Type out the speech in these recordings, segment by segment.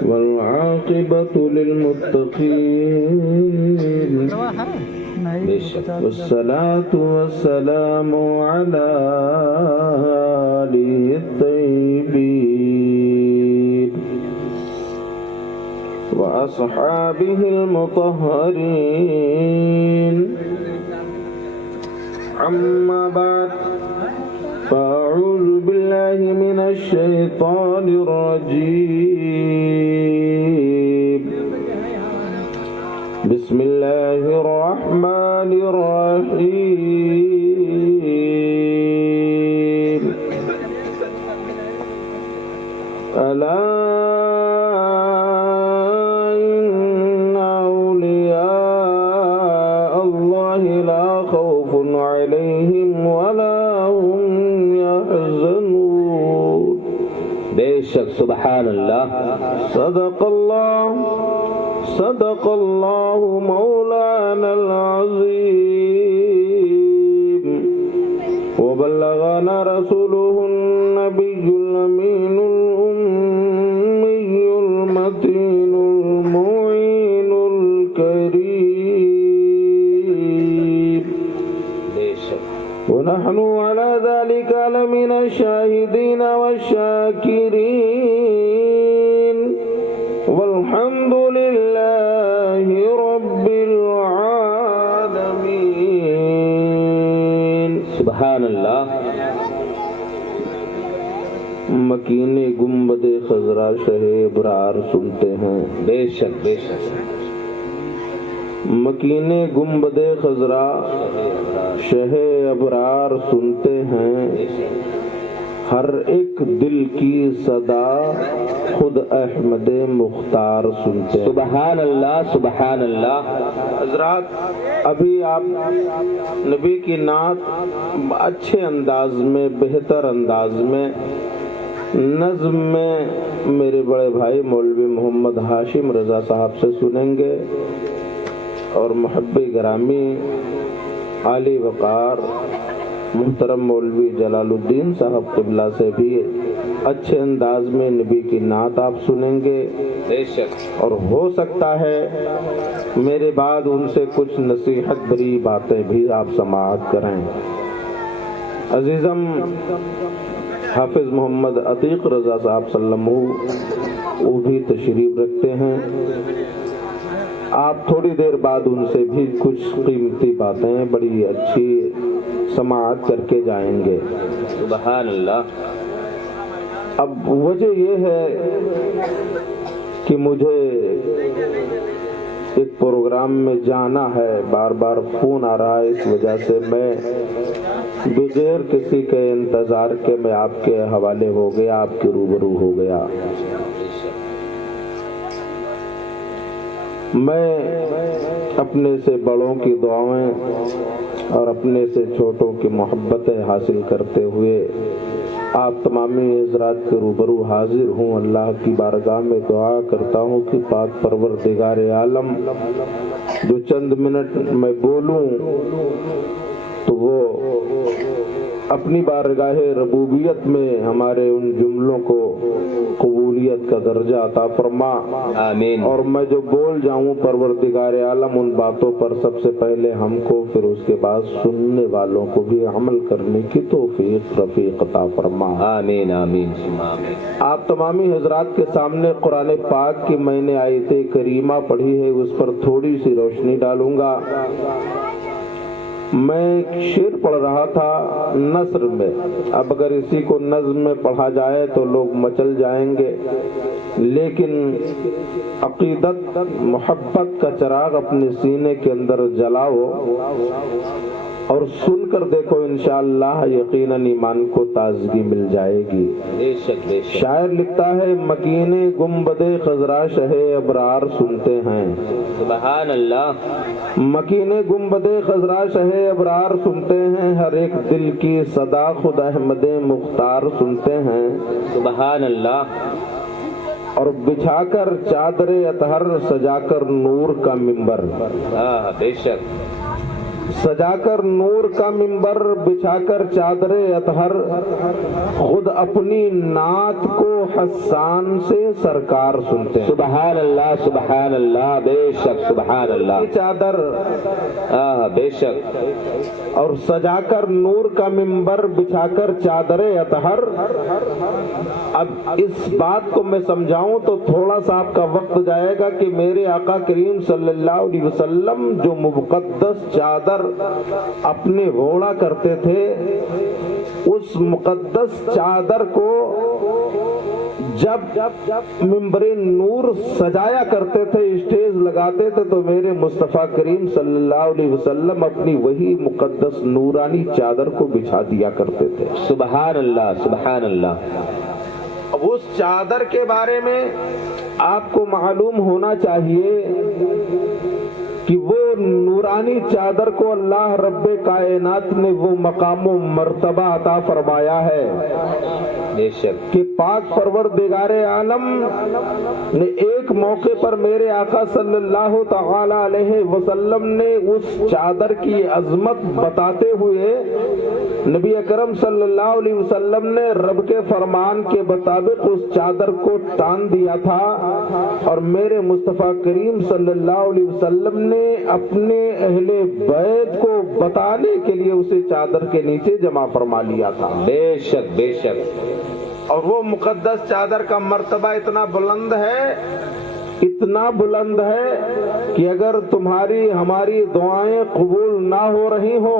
والعاقبة للمتقين والصلاة والسلام على آله الطيبين وأصحابه المطهرين. أما بعد، فأعوذ بالله من الشيطان الرجيم. بسم الله الرحمن الرحيم. ألا إن أولياء الله لا خوف عليهم ولا هم يحزنون. بے شک سبحان اللہ. صدق اللہ مولانا العظیم وبلغنا رسوله النبي الأمين الأمي المتين المعين الكريم. ونحن على ذلك لمن الشاهدين والشاكرين والحمد لله رب العالمين. سبحان اللہ. مکین گنبد خضرا شہ ابرار سنتے ہیں. بے شک بے شک. مکین گنبد خضرا شہ ابرار سنتے ہیں. ہر ایک دل کی صدا خود احمد مختار سنتے ہیں. سبحان اللہ سبحان اللہ. حضرات، ابھی آپ نبی کی نعت اچھے انداز میں، بہتر انداز میں، نظم میں میرے بڑے بھائی مولوی محمد ہاشم رضا صاحب سے سنیں گے، اور محبی گرامی عالی وقار محترم مولوی جلال الدین صاحب قبلہ سے بھی اچھے انداز میں نبی کی نعت آپ سنیں گے. بے شک. اور ہو سکتا ہے میرے بعد ان سے کچھ نصیحت بری باتیں بھی آپ سماعت کریں. عزیزم حافظ محمد عتیق رضا صاحب سلمہ وہ بھی تشریف رکھتے ہیں. آپ تھوڑی دیر بعد ان سے بھی کچھ قیمتی باتیں بڑی اچھی سماعت کر کے جائیں گے. سبحان اللہ. اب وجہ یہ ہے کہ مجھے ایک پروگرام میں جانا ہے، بار بار فون آ رہا ہے، اس وجہ سے میں بغیر کسی کے انتظار کے میں آپ کے حوالے ہو گیا، آپ کے روبرو ہو گیا. میں اپنے سے بڑوں کی دعائیں اور اپنے سے چھوٹوں کی محبتیں حاصل کرتے ہوئے آپ تمامی حضرات کے روبرو حاضر ہوں. اللہ کی بارگاہ میں دعا کرتا ہوں کہ پاک پروردگار عالم جو چند منٹ میں بولوں تو وہ اپنی بارگاہ ربوبیت میں ہمارے ان جملوں کو قبولیت کا درجہ عطا فرما. آمین. اور میں جو بول جاؤں پروردگار عالم ان باتوں پر سب سے پہلے ہم کو، پھر اس کے بعد سننے والوں کو بھی عمل کرنے کی توفیق رفیق عطا فرما. آمین آمین. آپ تمامی حضرات کے سامنے قرآن پاک کی میں نے آیت کریمہ پڑھی ہے، اس پر تھوڑی سی روشنی ڈالوں گا. میں ایک شعر پڑھ رہا تھا نثر میں. اب اگر اسی کو نظم میں پڑھا جائے تو لوگ مچل جائیں گے، لیکن عقیدت محبت کا چراغ اپنے سینے کے اندر جلاؤ اور سن کر دیکھو، انشاءاللہ یقیناً ایمان کو تازگی مل جائے گی. شاعر لکھتا ہے مکین گنبد خضرا شہ ابرار سنتے ہیں. سبحان اللہ. مکین گنبد خضرا شہ ابرار سنتے ہیں، ہر ایک دل کی صدا خود احمد مختار سنتے ہیں. سبحان اللہ. اور بچھا کر چادر اطہر سجا کر نور کا منبر. بے شک. सजाकर नूर का मिंबर बिछाकर चादरे अतहर खुद अपनी नात को हस्सान से सरकार सुनते हैं। सुबहान अल्लाह, बेशक सुबहान अल्लाह। चादर बेशक। और सजाकर नूर का मिंबर बिछाकर चादरे अतहर। अब इस बात को मैं समझाऊं तो थोड़ा सा आपका वक्त जाएगा कि मेरे आका करीम सल्लल्लाहु अलैहि वसल्लम जो मुक़द्दस चादर अपने ओढ़ा करते थे, उस मुक़द्दस चादर को जब मिंबरे नूर सजाया करते थे, स्टेज लगाते थे, तो मेरे मुस्तफ़ा करीम सल्लल्लाहु अलैहि वसल्लम अपनी वही मुक़द्दस नूरानी चादर को बिछा दिया करते थे। सुबहान अल्लाह, सुबहान अल्लाह। अब उस चादर के बारे में आपको मालूम होना चाहिए कि वो नूरानी चादर को अल्लाह रब्बे कायनात ने वो मकाम व मर्तबा अता फरमाया है कि पाक परवरदिगारे आलम ने एक मौके पर मेरे आका सल्लल्लाहु तआला अलैहि वसल्लम ने उस चादर की अजमत बताते हुए नबी अकरम सल्लल्लाहु अलैहि वसल्लम ने रब के फरमान के मुताबिक उस चादर को टान दिया था और मेरे मुस्तफ़ा करीम सल्लल्लाहु अलैहि वसल्लम ने अपने अहले बैत को बताने के लिए उसे चादर के नीचे जमा फरमा लिया था। बेशक बेशक। और वो मुकद्दस चादर का मर्तबा इतना बुलंद है कि अगर तुम्हारी हमारी दुआएं कबूल ना हो रही हो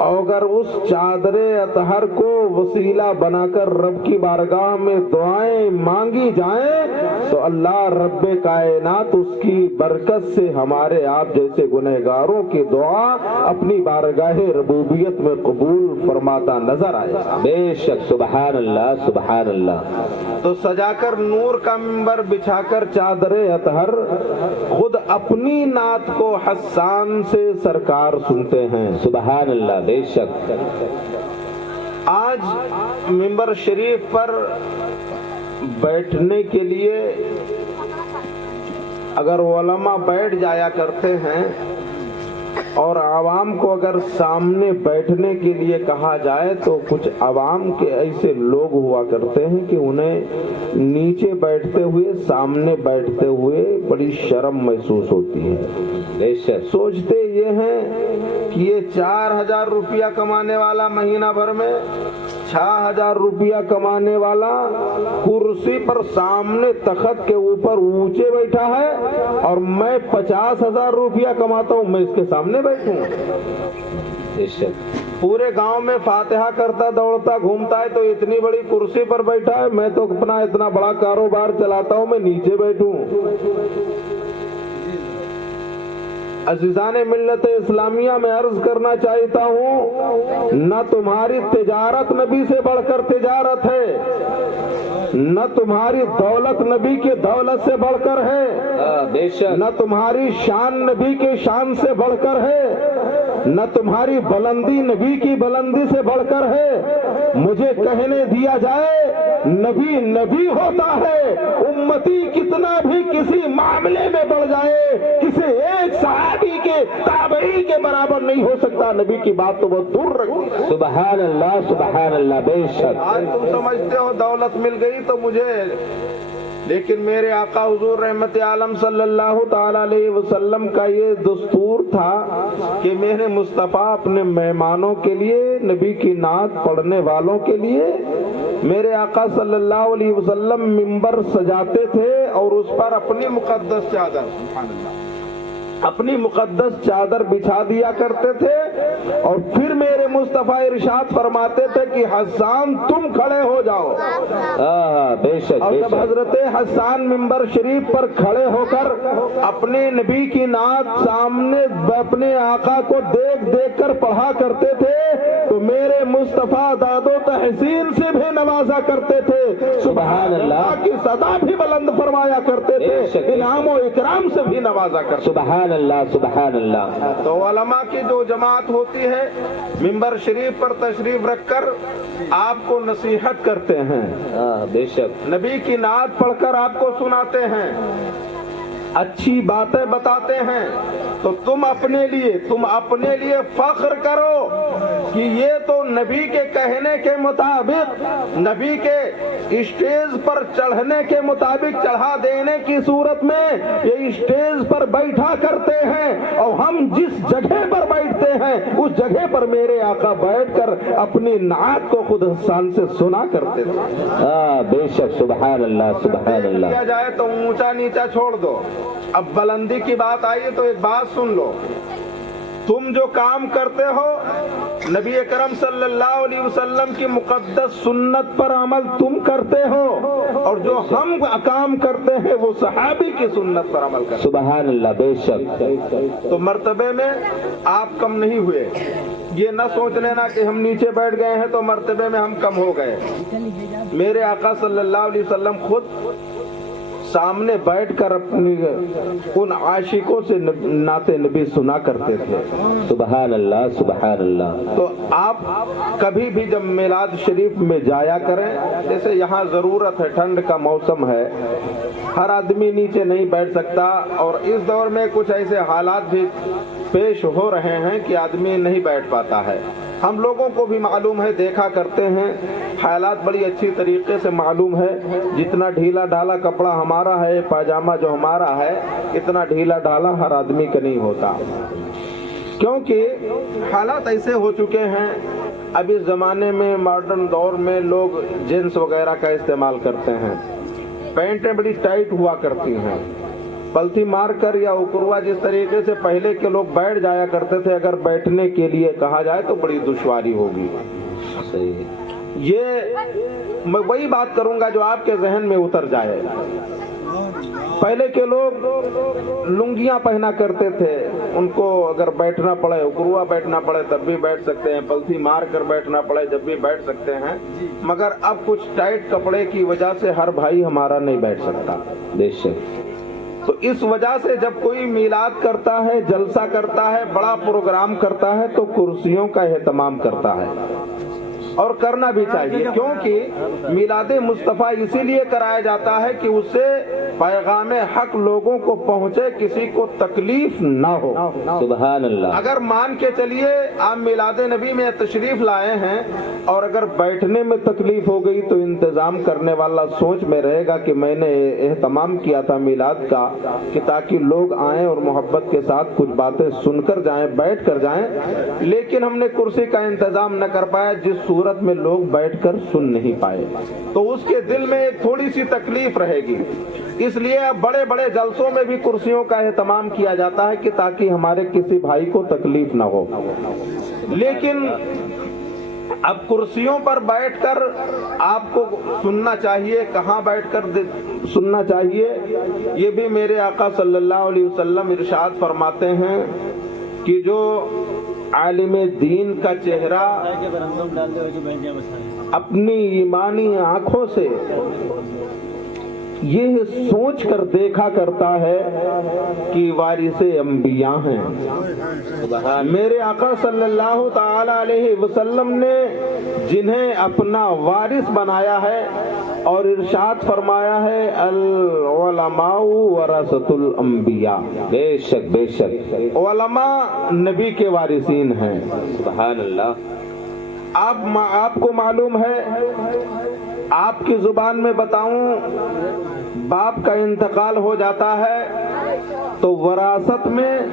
और अगर उस चादरे अतहर को वसीला बनाकर रब की बारगाह में दुआएं मांगी जाएं तो अल्लाह रब्बे कायनात उसकी बरकत से हमारे आप जैसे गुनहगारों की दुआ अपनी बारगाह रबूबियत में कबूल फरमाता नजर आएगा। बेशक। सुबहान अल्लाह, सुबहान अल्लाह। तो सजाकर नूर का मिंबर बिछाकर चादरे अतहर खुद अपनी नात को हस्सान से सरकार सुनते हैं। सुबहान अल्लाह, बेशक। आज मिंबर शरीफ पर बैठने के लिए अगर उलमा बैठ जाया करते हैं और आवाम को अगर सामने बैठने के लिए कहा जाए तो कुछ आवाम के ऐसे लोग हुआ करते हैं कि उन्हें नीचे बैठते हुए सामने बैठते हुए बड़ी शर्म महसूस होती है। सोचते ये हैं कि ये 4,000 रुपया कमाने वाला महीना भर में 6,000 रुपया कमाने वाला कुर्सी पर सामने तख्त के ऊपर ऊंचे बैठा है और मैं 50,000 रुपया कमाता हूँ, मैं इसके सामने बैठूं। पूरे गांव में फातिहा करता दौड़ता घूमता है तो इतनी बड़ी कुर्सी पर बैठा है, मैं तो अपना इतना बड़ा कारोबार चलाता हूँ, मैं नीचे बैठूं। अज़ीज़ाने मिल्लत इस्लामिया में अर्ज करना चाहता हूँ, न तुम्हारी तिजारत नबी से बढ़कर तिजारत है, न तुम्हारी दौलत नबी की दौलत से बढ़कर है, न तुम्हारी शान नबी के शान से बढ़कर है, न तुम्हारी बुलंदी नबी की बुलंदी से बढ़कर है। मुझे कहने दिया जाए नबी नबी होता है, उम्मती कितना भी किसी मामले में बढ़ जाए किसी एक सहाबी के ताबई के बराबर नहीं हो सकता। नबी की बात तो बहुत दूर रखी। सुबहान अल्लाह, सुबहान अल्लाह, बेशक। आज तुम समझते हो दौलत मिल गई तो मुझे, लेकिन मेरे आका हुजूर रहमत आलम सल्लल्लाहु ताला अलैहि वसल्लम का ये दस्तूर था कि मेरे मुस्तफ़ा अपने मेहमानों के लिए, नबी की नात पढ़ने वालों के लिए मेरे आका सल्लल्लाहु अलैहि वसल्लम मिंबर सजाते थे और उस पर अपनी मुकद्दस चादर, अपनी मुकद्दस चादर बिछा दिया करते थे और फिर मेरे मुस्तफ़ा इरशाद फरमाते थे कि हसन तुम खड़े हो जाओ। बेशक। और जब हजरत हसन मिंबर शरीफ पर खड़े होकर अपने नबी की नात सामने अपने आका को देख देख कर पढ़ा करते थे तो मेरे मुस्तफ़ा दादो तहसीन से भी नवाजा करते थे, सुभान अल्लाह की सदा भी बुलंद फरमाया करते थे, इनाम और इकराम से भी नवाजा करते। सुभान अल्लाह, सुभान अल्लाह। तो उलमा की जो जमात होती है मिंबर शरीफ पर तशरीफ रखकर आपको नसीहत करते हैं, बेशक। नबी की नात पढ़कर आपको सुनाते हैं। अच्छी बातें बताते हैं तो तुम अपने लिए फख्र करो कि ये तो नबी के कहने के मुताबिक, नबी के स्टेज पर चढ़ने के मुताबिक चढ़ा देने की सूरत में ये स्टेज पर बैठा करते हैं, और हम जिस जगह पर बैठते हैं उस जगह पर मेरे आका बैठकर अपनी नात को खुद शान से सुना करते थे। बेशक, सुभान अल्लाह, सुभान अल्लाह। किया जाए तो ऊंचा नीचा छोड़ दो, अब बुलंदी की बात आई है तो एक बात सुन लो। तुम जो काम करते हो नबी अकरम सल्लल्लाहु अलैहि वसल्लम की मुक़द्दस सुन्नत पर अमल तुम करते हो, और जो हम काम करते हैं वो सहाबी की सुन्नत पर अमल करते हैं। सुभान अल्लाह, बेशक। तो मर्तबे में आप कम नहीं हुए, ये न सोच लेना कि हम नीचे बैठ गए हैं तो मर्तबे में हम कम हो गए। मेरे आका सल्लल्लाहु अलैहि वसल्लम खुद सामने बैठकर अपनी उन आशिकों से नाते नबी सुना करते थे। सुभान अल्लाह, सुभान अल्लाह। तो आप कभी भी जब मिलाद शरीफ में जाया करें, जैसे यहाँ जरूरत है, ठंड का मौसम है, हर आदमी नीचे नहीं बैठ सकता, और इस दौर में कुछ ऐसे हालात भी पेश हो रहे हैं कि आदमी नहीं बैठ पाता है। हम लोगों को भी मालूम है, देखा करते हैं, हालात बड़ी अच्छी तरीके से मालूम है। जितना ढीला ढाला कपड़ा हमारा है, पायजामा जो हमारा है, इतना ढीला ढाला हर आदमी का नहीं होता, क्योंकि हालात ऐसे हो चुके हैं। अब इस जमाने में मॉडर्न दौर में लोग जींस वगैरह का इस्तेमाल करते हैं, पैंटें बड़ी टाइट हुआ करती हैं, पलथी मार कर या उकरवा जिस तरीके से पहले के लोग बैठ जाया करते थे, अगर बैठने के लिए कहा जाए तो बड़ी दुश्वारी होगी। सही। ये मैं वही बात करूंगा जो आपके जहन में उतर जाए। पहले के लोग लुंगियां पहना करते थे, उनको अगर बैठना पड़े, उकरवा बैठना पड़े तब भी बैठ सकते हैं, पलथी मार कर बैठना पड़े जब भी बैठ सकते हैं, मगर अब कुछ टाइट कपड़े की वजह से हर भाई हमारा नहीं बैठ सकता। बेशक। तो इस वजह से जब कोई मिलाद करता है, जलसा करता है, बड़ा प्रोग्राम करता है, तो कुर्सियों का एहतमाम करता है, और करना भी चाहिए, क्योंकि मिलादे मुस्तफ़ा इसीलिए कराया जाता है कि उससे पैगाम हक लोगों को पहुंचे, किसी को तकलीफ ना हो। सुभान अल्लाह। अगर मान के चलिए आप मिलादे नबी में तशरीफ लाए हैं और अगर बैठने में तकलीफ हो गई तो इंतजाम करने वाला सोच में रहेगा कि मैंने एहतमाम किया था मिलाद का कि ताकि लोग आएं और मोहब्बत के साथ कुछ बातें सुनकर जाएं, बैठ कर जाएं, लेकिन हमने कुर्सी का इंतजाम न कर पाया जिस सूरत में लोग बैठकर सुन नहीं पाए, तो उसके दिल में एक थोड़ी सी तकलीफ रहेगी। इसलिए अब बड़े बड़े जलसों में भी कुर्सियों का एहतमाम किया जाता है कि ताकि हमारे किसी भाई को तकलीफ ना हो। लेकिन अब कुर्सियों पर बैठकर आपको सुनना चाहिए, कहाँ बैठकर सुनना चाहिए, ये भी मेरे आका सल्लल्लाहु अलैहि वसल्लम इरशाद फरमाते हैं कि जो आलिम दीन का चेहरा अपनी ईमानी आंखों से ये सोच कर देखा करता है कि वारिसे अंबिया हैं। मेरे आका सल्लल्लाहु ताला अलैहि वसल्लम ने जिन्हें अपना वारिस बनाया है और इरशाद फरमाया है अल उलमाउ वरसतुल अंबिया। बेशक, बेशक। उलमा नबी के वारिसीन हैं। सुभान अल्लाह। आपको मालूम है, आपकी जुबान में बताऊं, बाप का इंतकाल हो जाता है तो वरासत में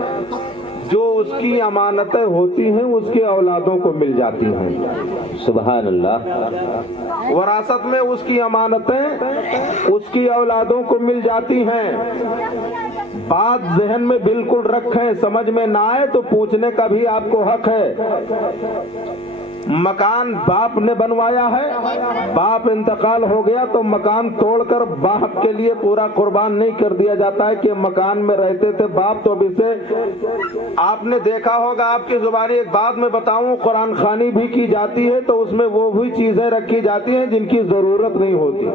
जो उसकी अमानतें होती हैं उसकी औलादों को मिल जाती हैं। सुभान अल्लाह। वरासत में उसकी अमानतें उसकी औलादों को मिल जाती हैं। बात जहन में बिल्कुल रखें, समझ में ना आए तो पूछने का भी आपको हक है। मकान बाप ने बनवाया है, बाप इंतकाल हो गया तो मकान तोड़कर बाप के लिए पूरा कुर्बान नहीं कर दिया जाता है कि मकान में रहते थे बाप। तो अभी से आपने देखा होगा, आपकी जुबानी एक बात में बताऊं, कुरान खानी भी की जाती है तो उसमें वो भी चीजें रखी जाती हैं जिनकी जरूरत नहीं होती।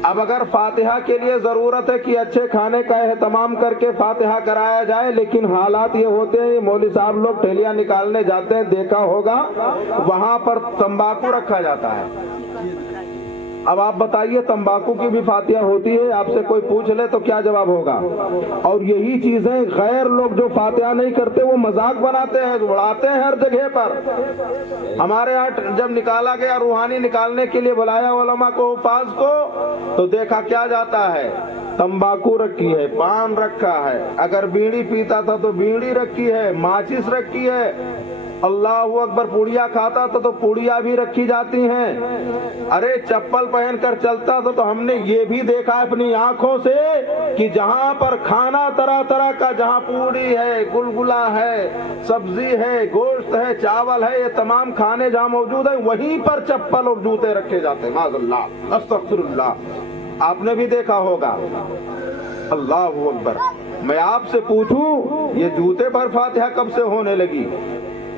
अब अगर फातिहा के लिए जरूरत है कि अच्छे खाने का एहतमाम करके फातिहा कराया जाए, लेकिन हालात ये होते हैं, मौलवी साहब लोग ठेलियां निकालने जाते हैं, देखा होगा वहां पर तंबाकू रखा जाता है اب آپ بتائیے تمباکو کی بھی فاتحہ ہوتی ہے؟ آپ سے کوئی پوچھ لے تو کیا جواب ہوگا؟ اور یہی چیزیں غیر لوگ جو فاتحہ نہیں کرتے وہ مذاق بناتے ہیں، اڑاتے ہیں ہر جگہ پر۔ ہمارے یہاں جب نکالا گیا، روحانی نکالنے کے لیے بلایا علماء کو، حفاظ کو، تو دیکھا کیا جاتا ہے، تمباکو رکھی ہے، پان رکھا ہے، اگر بیڑی پیتا تھا تو بیڑی رکھی ہے، ماچس رکھی ہے، اللہ اکبر، پوڑیا کھاتا تھا تو پوڑیا بھی رکھی جاتی ہیں۔ ارے چپل پہن کر چلتا تھا تو ہم نے یہ بھی دیکھا اپنی آنکھوں سے کہ جہاں پر کھانا طرح طرح کا، جہاں پوڑی ہے، گلگلا ہے، سبزی ہے، گوشت ہے، چاول ہے، یہ تمام کھانے جہاں موجود ہیں وہیں پر چپل اور جوتے رکھے جاتے ہیں۔ معاذ اللہ، استغفر اللہ، آپ نے بھی دیکھا ہوگا۔ اللہ اکبر، میں آپ سے پوچھوں یہ جوتے پر فاتحہ کب سے ہونے لگی؟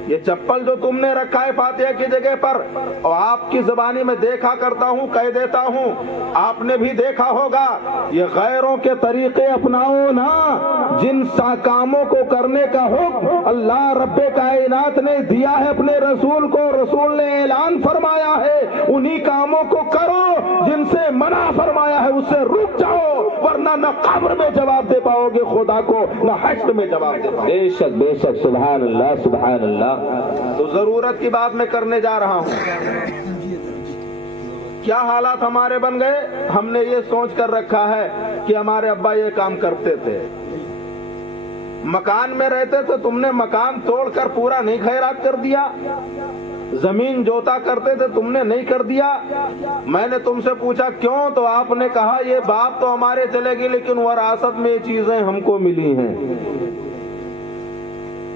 یہ چپل جو تم نے رکھا ہے فاتحہ کی جگہ پر، اور آپ کی زبانی میں دیکھا کرتا ہوں، کہہ دیتا ہوں، آپ نے بھی دیکھا ہوگا، یہ غیروں کے طریقے اپناؤ نا۔ جن کاموں کو کرنے کا حکم اللہ رب کائنات نے دیا ہے اپنے رسول کو، رسول نے اعلان فرمایا ہے، انہی کاموں کو کرو۔ جن سے منع فرمایا ہے اس سے رک جاؤ، ورنہ نہ قبر میں جواب دے پاؤ گے خدا کو، نہ حشر میں جواب دے پاؤ گے۔ بے شک بے شک، سبحان اللہ سبحان اللہ۔ تو ضرورت کی بات میں کرنے جا رہا ہوں۔ کیا حالات ہمارے بن گئے؟ ہم نے یہ سوچ کر رکھا ہے کہ ہمارے ابا یہ کام کرتے تھے، مکان میں رہتے تھے، تم نے مکان توڑ کر پورا نہیں خیرات کر دیا، زمین جوتا کرتے تھے تم نے نہیں کر دیا۔ میں نے تم سے پوچھا کیوں، تو آپ نے کہا یہ باپ تو ہمارے چلے گئے لیکن وراثت میں یہ چیزیں ہم کو ملی ہیں۔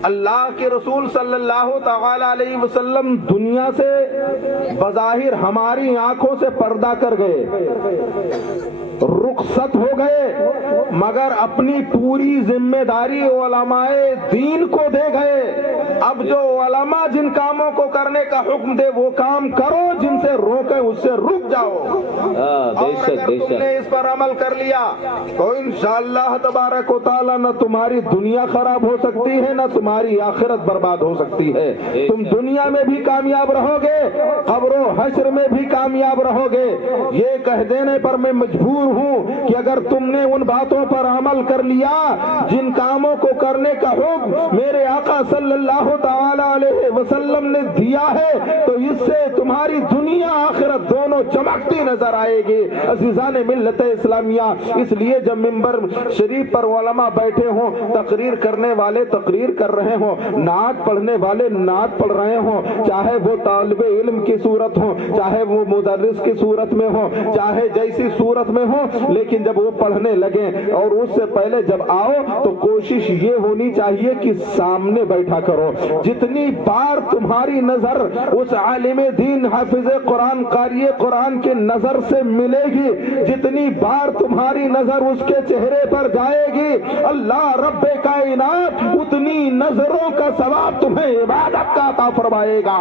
اللہ کے رسول صلی اللہ تعالی علیہ وسلم دنیا سے بظاہر ہماری آنکھوں سے پردہ کر گئے، رخصت ہو گئے، مگر اپنی پوری ذمہ داری علماء دین کو دے گئے۔ اب جو علماء جن کاموں کو کرنے کا حکم دے وہ کام کرو، جن سے روکے اس سے رک جاؤ۔ اور اگر تم نے اس پر عمل کر لیا تو انشاءاللہ تبارک و تعالی نہ تمہاری دنیا خراب ہو سکتی ہے، نہ تمہاری آخرت برباد ہو سکتی ہے۔ تم دنیا میں بھی کامیاب رہو گے، قبر و حشر میں بھی کامیاب رہو گے۔ یہ کہہ دینے پر میں مجبور ہوں کہ اگر تم نے ان باتوں پر عمل کر لیا جن کاموں کو کرنے کا حکم میرے آقا صلی اللہ تعالی علیہ وسلم نے دیا ہے تو اس سے تمہاری دنیا آخرت دونوں چمکتی نظر آئے گی۔ عزیزان ملت اسلامیہ، اس لیے جب ممبر شریف پر علماء بیٹھے ہوں، تقریر کرنے والے تقریر کر رہے ہوں، نعت پڑھنے والے نعت پڑھ رہے ہوں، چاہے وہ طالب علم کی صورت ہو، چاہے وہ مدرس کی صورت میں ہو، چاہے جیسی صورت میں ہو، لیکن جب وہ پڑھنے لگیں اور اس سے پہلے جب آؤ تو کوشش یہ ہونی چاہیے کہ سامنے بیٹھا کرو۔ جتنی بار تمہاری نظر اس عالم دین حافظ قرآن قاری قرآن کے نظر سے ملے گی، جتنی بار تمہاری نظر اس کے چہرے پر جائے گی، اللہ رب کائنات اتنی نظروں کا ثواب تمہیں عبادت کا عطا فرمائے گا۔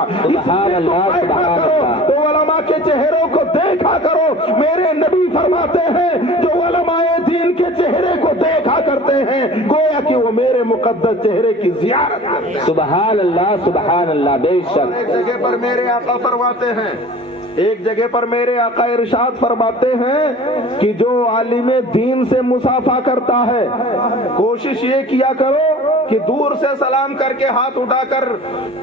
تو علماء کے چہروں کو دیکھا کرو۔ میرے نبی فرماتے ہیں جو علماء دین کے چہرے کو دیکھا کرتے ہیں گویا کہ وہ میرے مقدس چہرے کی زیارت کرتے ہیں۔ سبحان اللہ سبحان اللہ، بے شک۔ ایک جگہ پر میرے آقا فرماتے ہیں، ایک جگہ پر میرے آقا ارشاد فرماتے ہیں کہ جو عالم دین سے مصافحہ کرتا ہے کوشش یہ کیا کرو کہ دور سے سلام کر کے ہاتھ اٹھا کر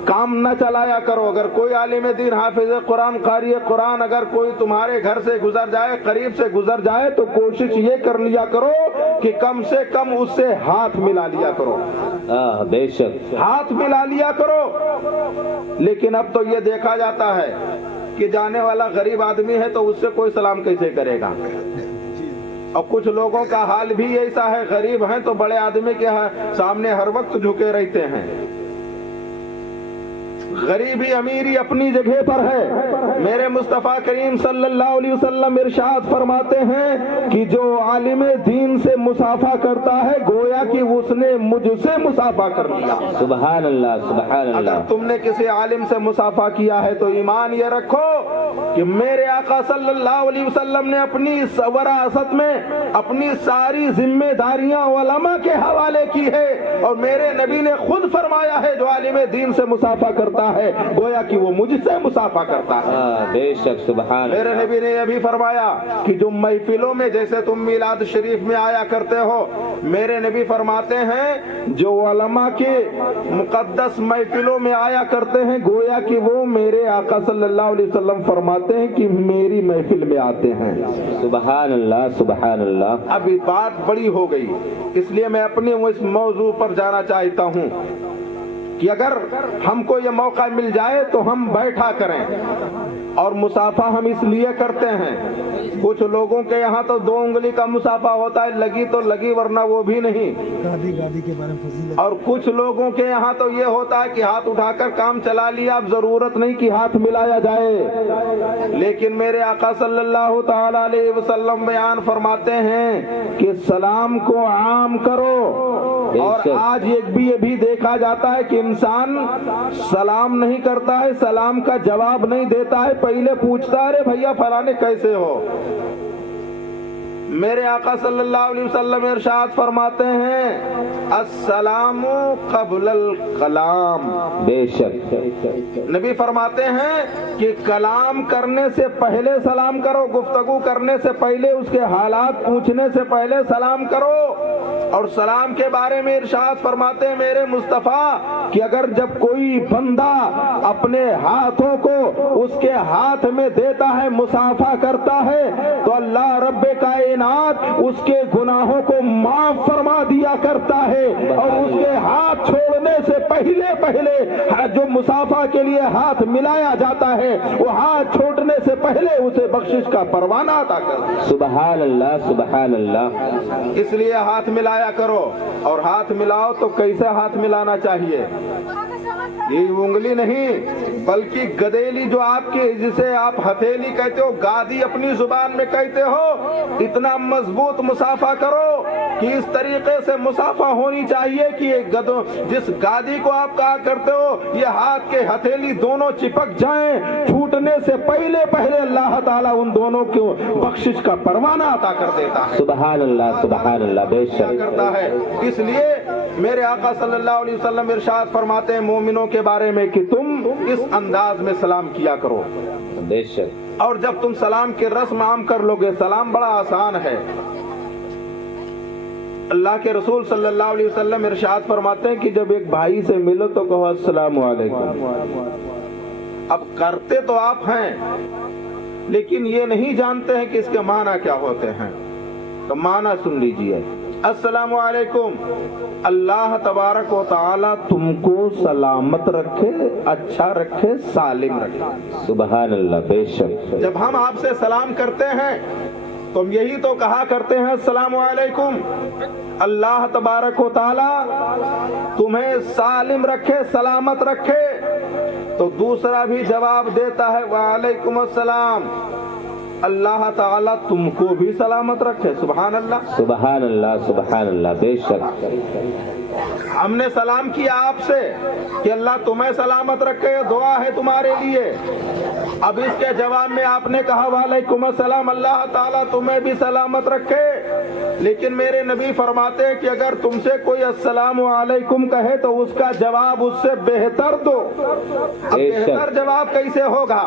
کام نہ چلایا کرو۔ اگر کوئی عالم دین حافظ قرآن قاری قرآن اگر کوئی تمہارے گھر سے گزر جائے، قریب سے گزر جائے، تو کوشش یہ کر لیا کرو کہ کم سے کم اس سے ہاتھ ملا لیا کرو، بے شک ہاتھ ملا لیا کرو۔ لیکن اب تو یہ دیکھا جاتا ہے کہ جانے والا غریب آدمی ہے تو اس سے کوئی سلام کیسے کرے گا؟ اور کچھ لوگوں کا حال بھی ایسا ہے، غریب ہیں تو بڑے آدمی کے سامنے ہر وقت جھکے رہتے ہیں۔ غریبی امیری اپنی جگہ پر ہے۔ میرے مصطفیٰ کریم صلی اللہ علیہ وسلم ارشاد فرماتے ہیں کہ جو عالم دین سے مصافحہ کرتا ہے گویا کہ اس نے مجھ سے مصافحہ کر لیا۔ سبحان اللہ سبحان اللہ۔ اگر تم نے کسی عالم سے مصافحہ کیا ہے تو ایمان یہ رکھو کہ میرے آقا صلی اللہ علیہ وسلم نے اپنی وراثت میں اپنی ساری ذمہ داریاں علماء کے حوالے کی ہے، اور میرے نبی نے خود فرمایا ہے جو عالم دین سے مصافحہ کرتا کرتا ہے گویا کہ وہ مجھ سے مسافہ کرتا ہے۔ بے شک سبحان میرے اللہ۔ نبی نے یہ بھی فرمایا کہ جو محفلوں میں جیسے تم میلاد شریف میں آیا کرتے ہو، میرے نبی فرماتے ہیں جو علماء کے مقدس محفلوں میں آیا کرتے ہیں گویا کہ وہ میرے آقا صلی اللہ علیہ وسلم فرماتے ہیں کہ میری محفل میں آتے ہیں۔ سبحان اللہ سبحان اللہ۔ اب بات بڑی ہو گئی، اس لیے میں اپنے اس موضوع پر جانا چاہتا ہوں کہ اگر ہم کو یہ موقع مل جائے تو ہم بیٹھا کریں، اور مسافہ ہم اس لیے کرتے ہیں، کچھ لوگوں کے یہاں تو 2 انگلی کا مسافہ ہوتا ہے، لگی تو لگی ورنہ وہ بھی نہیں، گادی کے بارے میں فضیلت، اور کچھ لوگوں کے یہاں تو یہ ہوتا ہے کہ ہاتھ اٹھا کر کام چلا لیا، اب ضرورت نہیں کہ ہاتھ ملایا جائے۔ لیکن میرے آقا صلی اللہ تعالی علیہ وسلم بیان فرماتے ہیں کہ سلام کو عام کرو، اور آج یہ بھی دیکھا جاتا ہے کہ انسان سلام نہیں کرتا ہے، سلام کا جواب نہیں دیتا ہے، پہلے پوچھتا ہے ارے بھیا فلانے کیسے ہو۔ میرے آقا صلی اللہ علیہ وسلم ارشاد فرماتے ہیں السلام قبل الکلام۔ بے شک نبی فرماتے ہیں کہ کلام کرنے سے پہلے سلام کرو، گفتگو کرنے سے پہلے، اس کے حالات پوچھنے سے پہلے سلام کرو۔ اور سلام کے بارے میں ارشاد فرماتے ہیں میرے مصطفیٰ کہ اگر جب کوئی بندہ اپنے ہاتھوں کو اس کے ہاتھ میں دیتا ہے، مسافہ کرتا ہے، تو اللہ رب کائنات اس کے گناہوں کو معاف فرما دیا کرتا ہے، اور اس کے ہاتھ چھوڑنے سے پہلے جو مسافہ کے لیے ہاتھ ملایا جاتا ہے وہ ہاتھ چھوڑنے سے پہلے اسے بخشش کا پروانہ عطا کرتا ہے۔ سبحان اللہ سبحان اللہ۔ اس لیے ہاتھ ملایا کرو، اور ہاتھ ملاؤ تو کیسے ہاتھ ملانا چاہیے؟ یہ انگلی نہیں بلکہ گدیلی جو آپ کی، جسے آپ ہتھیلی کہتے ہو، گادی اپنی زبان میں کہتے ہو، اتنا مضبوط مسافہ کرو کہ اس طریقے سے مسافہ ہونی چاہیے کہ جس گادی کو آپ کہا کرتے ہو یہ ہاتھ کے ہتھیلی دونوں چپک جائیں، چھوٹنے سے پہلے اللہ تعالیٰ ان دونوں کو بخشش کا پروانہ عطا کر دیتا ہے۔ سبحان اللہ سبحان اللہ۔ بے شک کرتا ہے۔ اس لیے میرے آقا صلی اللہ علیہ وسلم ارشاد فرماتے ہیں مومنوں کے بارے میں کہ تم اس انداز میں سلام کیا کرو، بے شک۔ اور جب تم سلام کے رسم عام کر لو گے، سلام بڑا آسان ہے۔ اللہ کے رسول صلی اللہ علیہ وسلم ارشاد فرماتے ہیں کہ جب ایک بھائی سے ملو تو کہو السلام علیکم۔ اب کرتے تو آپ ہیں لیکن یہ نہیں جانتے ہیں کہ اس کے معنی کیا ہوتے ہیں، تو معنی سن لیجئے۔ السلام علیکم، اللہ تبارک و تعالی تم کو سلامت رکھے، اچھا رکھے، سالم رکھے۔ سبحان اللہ۔ بے شک۔ جب ہم آپ سے سلام کرتے ہیں تم یہی تو کہا کرتے ہیں السلام علیکم، اللہ تبارک و تعالی تمہیں سالم رکھے، سلامت رکھے، تو دوسرا بھی جواب دیتا ہے وعلیکم السلام، اللہ تعالیٰ تم کو بھی سلامت رکھے۔ سبحان اللہ سبحان اللہ سبحان اللہ۔ بے شک۔ ہم نے سلام کیا آپ سے کہ اللہ تمہیں سلامت رکھے، دعا ہے تمہارے لیے۔ اب اس کے جواب میں آپ نے کہا وعلیکم السلام، اللہ تعالیٰ تمہیں بھی سلامت رکھے، لیکن میرے نبی فرماتے ہیں کہ اگر تم سے کوئی السلام علیکم کہے تو اس کا جواب اس سے بہتر دو۔ اب بہتر جواب کیسے ہوگا؟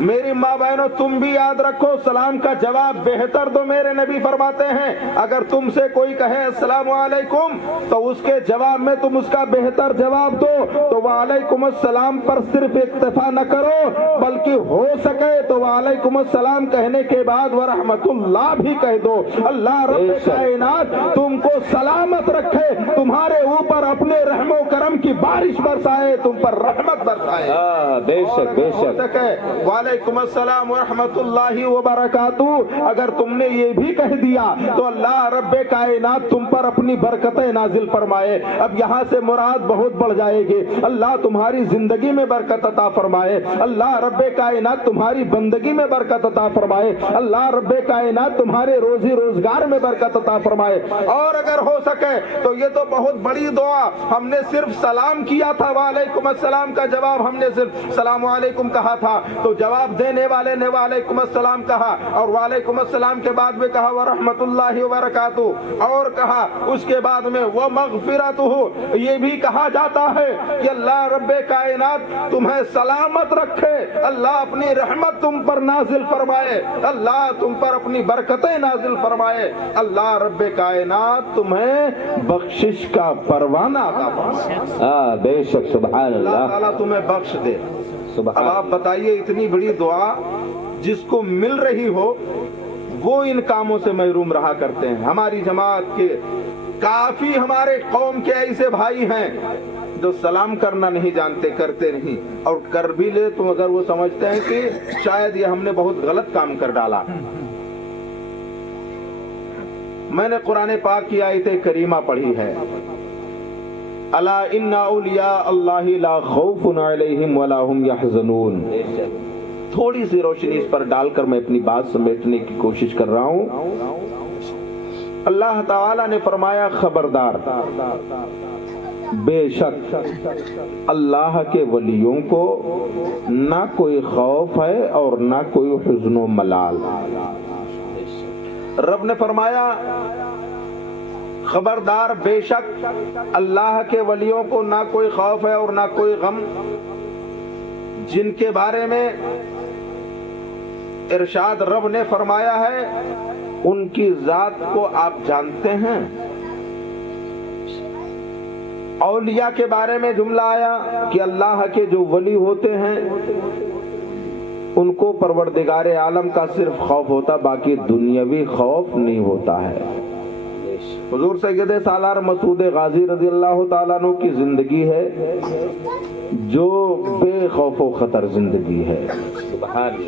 میری ماں بہنوں تم بھی یاد رکھو، سلام کا جواب بہتر دو۔ میرے نبی فرماتے ہیں اگر تم سے کوئی کہے السلام علیکم تو اس کے جواب میں تم اس کا بہتر جواب دو، تو وعلیکم السلام پر صرف اکتفا نہ کرو، بلکہ ہو سکے تو وعلیکم السلام کہنے کے بعد ورحمت اللہ بھی کہہ دو۔ اللہ رب کائنات تم کو سلامت رکھے، تمہارے اوپر اپنے رحم و کرم کی بارش برسائے، تم پر رحمت برسائے۔ بے شک بے شک۔ وعلیکم السلام ورحمت اللہ وبرکاتہ اگر تم نے یہ بھی کہہ دیا تو اللہ رب کائنات تم پر اپنی برکتیں نازل فرمائے۔ اب یہاں سے مراد بہت بڑھ جائے گی۔ اللہ تمہاری زندگی میں برکت عطا فرمائے، اللہ رب کائنات تمہاری بندگی میں برکت عطا فرمائے، اللہ رب کائنات تمہارے روزی روزگار میں برکت عطا فرمائے۔ اور اگر ہو سکے تو یہ تو بہت بڑی دعا، ہم نے صرف سلام کیا تھا، وعلیکم السلام کا جواب ہم نے صرف السلام علیکم کہا تھا، تو جواب دینے والے نے وعلیکم السلام کہا، اور وعلیکم السلام کے بعد بھی کہا ورحمت اللہ وبرکاتہ، اور کہا اس کے بعد میں ومغفرۃ बरकातुहू। ये भी कहा जाता है कि अल्लाह रब्बे कायनात तुम्हें सलामत रखे, अल्लाह अपनी रहमत तुम पर नाजिल फरमाए, अल्लाह तुम पर अपनी बरकतें नाजिल फरमाए, अल्लाह रब्बे कायनात तुम्हें बख्शिश का परवाना अता फरमाए। बेशक सुभान अल्लाह अल्लाह ताला तुम्हें बख्श दे। अब सुभान। आप बताइए, इतनी बड़ी दुआ जिसको मिल रही हो वो इन कामों से महरूम रहा करते हैं। हमारी जमात के काफी हमारे कौम के ऐसे भाई हैं जो सलाम करना नहीं जानते, करते नहीं, और कर भी ले तो अगर वो समझते हैं कि शायद ये हमने बहुत गलत काम कर डाला। मैंने कुरान पाक की आयत करीमा पढ़ी है, अला इन्ना औलिया अल्लाहि ला खौफुन अलैहिम वला हुम यहज़नून। थोड़ी सी रोशनी इस पर डालकर मैं अपनी बात समेटने की कोशिश कर रहा हूं। अल्लाह ताला ने फरमाया, खबरदार, बेशक अल्लाह के वलियों को ना कोई खौफ है और ना कोई हुज़्न मलाल। रब ने फरमाया, खबरदार, बेशक अल्लाह के वलियों को ना कोई खौफ है और ना कोई गम, जिनके बारे में इरशाद रब ने फरमाया है उनकी जात को आप जानते हैं। औलिया के बारे में जुमला आया कि अल्लाह के जो वली होते हैं उनको परवरदिगारे आलम का सिर्फ खौफ होता, बाकी दुनियावी खौफ नहीं होता है। हुजूर सैयद सालार मसूद गाजी रज़ी अल्लाह ताला अन्हु की जिंदगी है जो बेखौफ खतर जिंदगी है।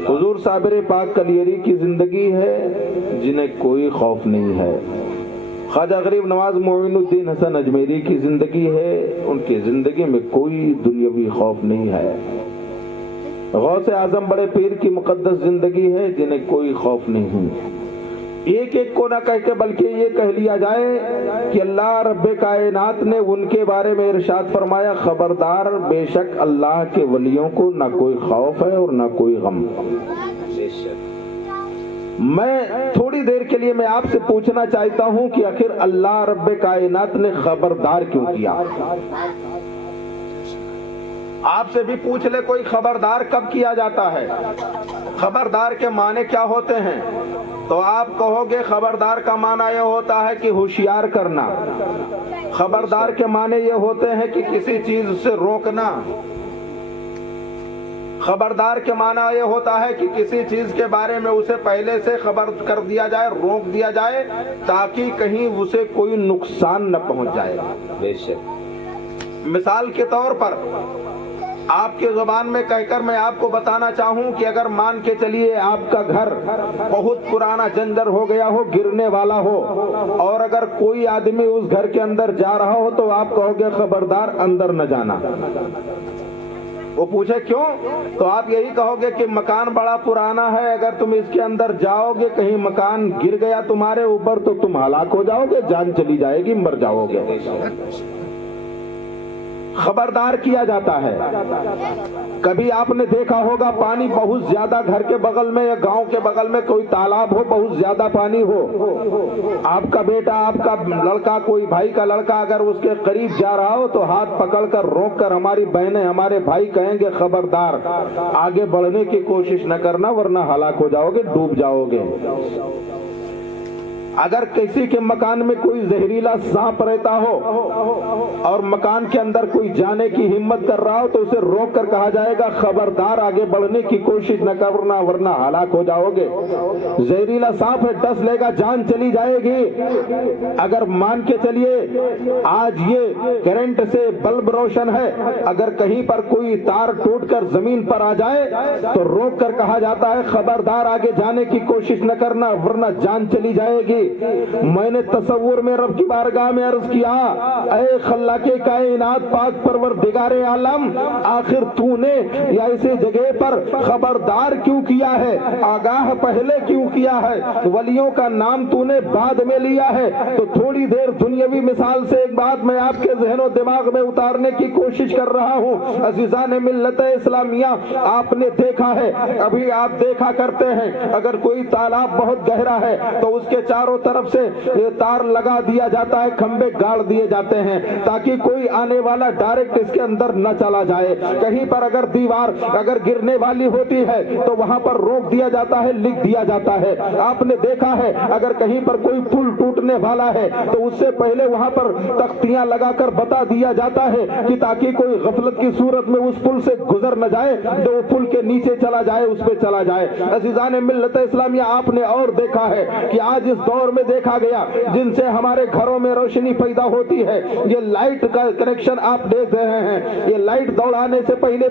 हुजूर साबिर पाक कलियरी की जिंदगी है जिन्हें कोई खौफ नहीं है। ख्वाजा गरीब नवाज मोइनुद्दीन हसन अजमेरी की जिंदगी है, उनकी जिंदगी में कोई दुनियावी खौफ नहीं है। गौसे आजम बड़े पीर की मुकद्दस जिंदगी है जिन्हें कोई खौफ नहीं। एक एक को ना कह के बल्कि ये कह लिया जाए कि अल्लाह रब्बे कायनात ने उनके बारे में इरशाद फरमाया, खबरदार, बेशक अल्लाह के वलियों को ना कोई खौफ है और ना कोई गम। मैं थोड़ी देर के लिए मैं आपसे पूछना चाहता हूं कि आखिर अल्लाह रब्बे कायनात ने खबरदार क्यों किया? आपसे भी पूछ ले कोई, खबरदार कब किया जाता है? खबरदार के माने क्या होते हैं? तो आप कहोगे खबरदार का माना यह होता है कि होशियार करना। खबरदार के माने ये होते हैं कि किसी चीज से रोकना। खबरदार के माना यह होता है कि किसी चीज के बारे में उसे पहले से खबर कर दिया जाए, रोक दिया जाए, ताकि कहीं उसे कोई नुकसान न पहुंच जाए। बेशक मिसाल के तौर पर आपके जुबान में कहकर मैं आपको बताना चाहूं कि अगर मान के चलिए आपका घर बहुत पुराना जंजर हो गया हो, गिरने वाला हो, और अगर कोई आदमी उस घर के अंदर जा रहा हो तो आप कहोगे खबरदार अंदर न जाना। वो पूछे क्यों? तो आप यही कहोगे कि मकान बड़ा पुराना है, अगर तुम इसके अंदर जाओगे, कहीं मकान गिर गया तुम्हारे ऊपर तो तुम हलाक हो जाओगे, जान चली जाएगी, मर जाओगे। खबरदार किया जाता है। कभी आपने देखा होगा पानी बहुत ज्यादा घर के बगल में या गांव के बगल में कोई तालाब हो, बहुत ज्यादा पानी हो, आपका बेटा, आपका लड़का, कोई भाई का लड़का अगर उसके करीब जा रहा हो तो हाथ पकड़कर रोककर हमारी बहनें, हमारे भाई कहेंगे खबरदार आगे बढ़ने की कोशिश न करना वरना हलाक हो जाओगे, डूब जाओगे। अगर किसी के मकान में कोई जहरीला सांप रहता हो और मकान के अंदर कोई जाने की हिम्मत कर रहा हो तो उसे रोक कर कहा जाएगा खबरदार आगे बढ़ने की कोशिश न करना वरना हलाक हो जाओगे। जहरीला सांप है, डस लेगा, जान चली जाएगी। अगर मान के चलिए आज ये करंट से बल्ब रोशन है, अगर कहीं पर कोई तार टूटकर जमीन पर आ जाए तो रोक कर कहा जाता है खबरदार आगे जाने की कोशिश न करना वरना जान चली जाएगी। मैंने तसव्वुर में रब की बारगाह में अर्ज किया, ऐ खल्लाके कायनात पाक परवरदिगारे आलम, आखिर तूने ऐसे जगह पर खबरदार क्यों किया है, आगाह पहले क्यों किया है, वलियों का नाम तूने बाद में लिया है। तो थोड़ी देर दुनियावी मिसाल से एक बात मैं आपके ज़हन दिमाग में उतारने की कोशिश कर रहा हूँ। अज़ीज़ान मिल्लत इस्लामिया, आपने देखा है, अभी आप देखा करते हैं, अगर कोई तालाब बहुत गहरा है तो उसके चारों चारों तरफ से ये तार लगा दिया जाता है, खंबे गाड़ दिए जाते हैं ताकि कोई आने वाला डायरेक्ट इसके अंदर न चला जाए। कहीं पर अगर दीवार अगर गिरने वाली होती है तो वहां पर रोक दिया जाता है, लिख दिया जाता है। आपने देखा है अगर कहीं पर कोई पुल टूटने वाला है तो उससे पहले वहां पर तख्तियां लगाकर बता दिया जाता है कि ताकि कोई गफलत की सूरत में उस पुल से गुजर न जाए तो वो पुल के नीचे चला जाए, उस पे चला जाए। अज़ीज़ान मिल्लत इस्लामिया, आपने और देखा है कि आज इस दौर में देखा गया जिनसे हमारे घरों में रोशनी पैदा होती है, ये लाइट का कनेक्शन आप देख रहे हैं। ये लाइट दौड़ाने से पहले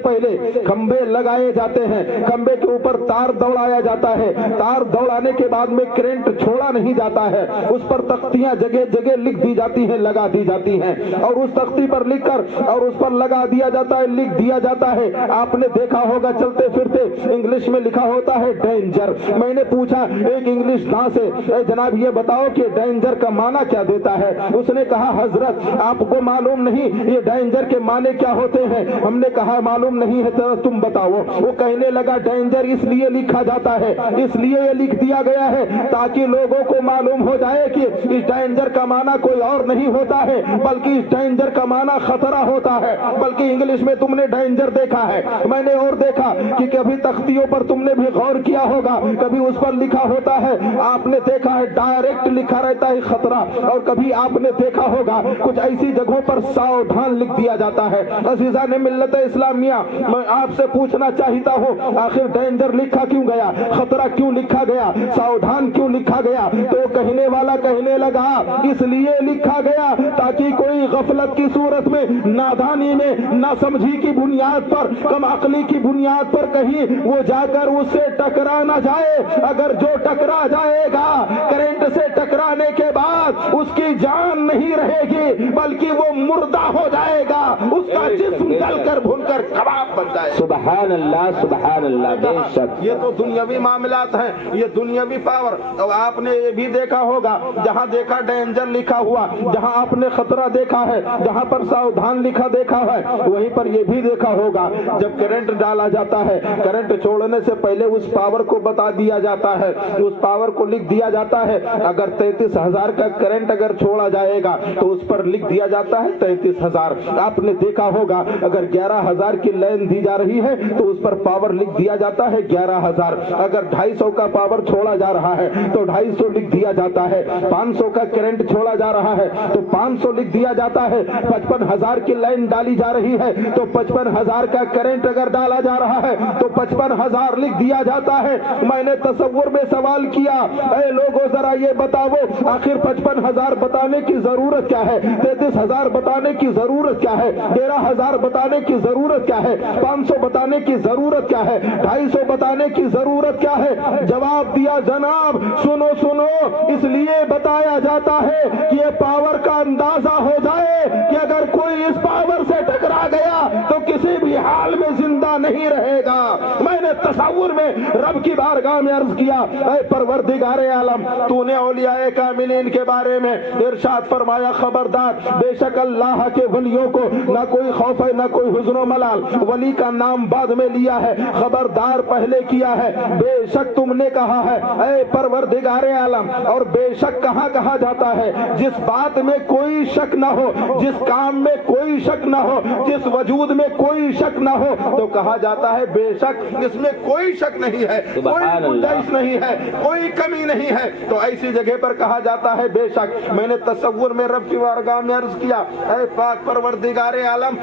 खंबे लगाए जाते हैं, खंबे के ऊपर तार दौड़ाया जाता है, तार दौड़ाने के बाद में करंट छोड़ा नहीं जाता है, उस पर तख्तियां जगह जगह लिख दी जाती हैं, लगा दी जाती हैं और उस तख्ती पर लिखकर और उस पर लगा दिया जाता है, लिख दिया जाता है। आपने देखा होगा चलते फिरते इंग्लिश में लिखा होता है डेंजर। मैंने पूछा एक इंग्लिश दां से, जनाब ये बताओ कि डेंजर का माना क्या देता है? उसने कहा हजरत आपको मालूम नहीं ये डेंजर के माने क्या होते हैं? हमने कहा मालूम नहीं है, तो तुम बताओ। वो कहने लगा डेंजर इसलिए लिखा जाता है, इसलिए ये लिख दिया गया है ताकि लोगों को मालूम हो जाए कि इस डेंजर का माना कोई और नहीं होता है बल्कि इस डेंजर का माना खतरा होता है। बल्कि इंग्लिश में तुमने डेंजर देखा है, मैंने और देखा कि कभी तख्तियों पर तुमने भी गौर किया होगा, कभी उस पर लिखा होता है, आपने देखा है डायरेक्ट लिखा रहता है खतरा, और कभी आपने देखा होगा कुछ ऐसी जगहों पर सावधान लिख दिया जाता है। अज़ीज़ान मिल्लत इस्लामिया, मैं आपसे पूछना चाहता हूँ आखिर डेंजर लिखा क्यों गया, खतरा क्यों लिखा गया, सावधान क्यों लिखा गया? तो कहने वाला कहने लगा इसलिए लिखा गया ताकि कोई गफलत की सूरत में, नादानी में, नासमझी की बुनियाद पर, कम अकली की बुनियाद पर कहीं वो जाकर उससे टकरा ना जाए। अगर जो टकरा जाएगा करंट से टकराने के बाद उसकी जान नहीं रहेगी बल्कि वो मुर्दा हो जाएगा, उसका जिस्म जलकर भूनकर कबाब बन जाएगा। सुभान अल्लाह, सुभान अल्लाह। बेशक ये तो दुनियावी मामलात हैं, ये दुनियावी पावर। अब आपने ये भी देखा होगा जहाँ देखा डेंजर लिखा हुआ, जहाँ आपने खतरा देखा है, जहाँ पर सावधान लिखा देखा है, वहीं पर ये भी देखा होगा जब करंट डाला जाता है, करंट छोड़ने से पहले उस पावर को बता दिया जाता है, उस पावर को लिख दिया जाता है। अगर 33,000 का करंट अगर छोड़ा जाएगा तो उस पर लिख दिया जाता है 33,000। आपने देखा होगा अगर 11,000 की लाइन दी जा रही है तो उस पर पावर लिख दिया जाता है 11,000। अगर 250 का पावर छोड़ा जा रहा है तो 250 लिख दिया जाता है। 500 का करंट छोड़ा जा रहा है तो 500 लिख दिया जाता है। 55,000 की लाइन डाली जा रही है तो 55,000 का करंट अगर डाला जा रहा है तो 55,000 लिख दिया जाता है। मैंने तसव्वुर में सवाल किया, ऐ लोगों जरा ये बताओ आखिर 55,000 बताने की जरूरत क्या है, 33,000 बताने की जरूरत क्या है, 13,000 बताने की जरूरत क्या है, 500 बताने की जरूरत क्या है, 250 बताने की जरूरत क्या है? जवाब दिया जनाब सुनो सुनो, इसलिए बताया जाता है कि ये पावर का अंदाजा हो जाए कि अगर कोई इस पावर से टकरा गया तो किसी भी हाल में जिंदा नहीं रहेगा। मैंने तसव्वुर में रब की बारगाह में अर्ज किया, ऐ परवरदिगारे आलम, तूने औलियाए कामिलीन के बारे में इरशाद फरमाया खबरदार, बेशक अल्लाह के वलियों को ना कोई खौफ है ना कोई हुज़्न मलाल, वली का नाम बाद में लिया है, खबरदार पहले किया है। बेशक तुमने कहा है ऐ परवरदिगारे आलम, और बेशक कहाँ कहा जाता है जिस बात में कोई शक न हो, जिस काम में कोई शक न हो, जिस वजूद में कोई शक न हो, तो कहा जाता है बेशक इसमें कोई शक नहीं है, कोई गुंजाइश नहीं है, कोई कमी नहीं है। तो ऐसी जगह पर कहा जाता है बेशक। मैंने तसव्वुर में रब की बारगाह में अर्ज किया, ऐ पाक परवरदिगारे आलम,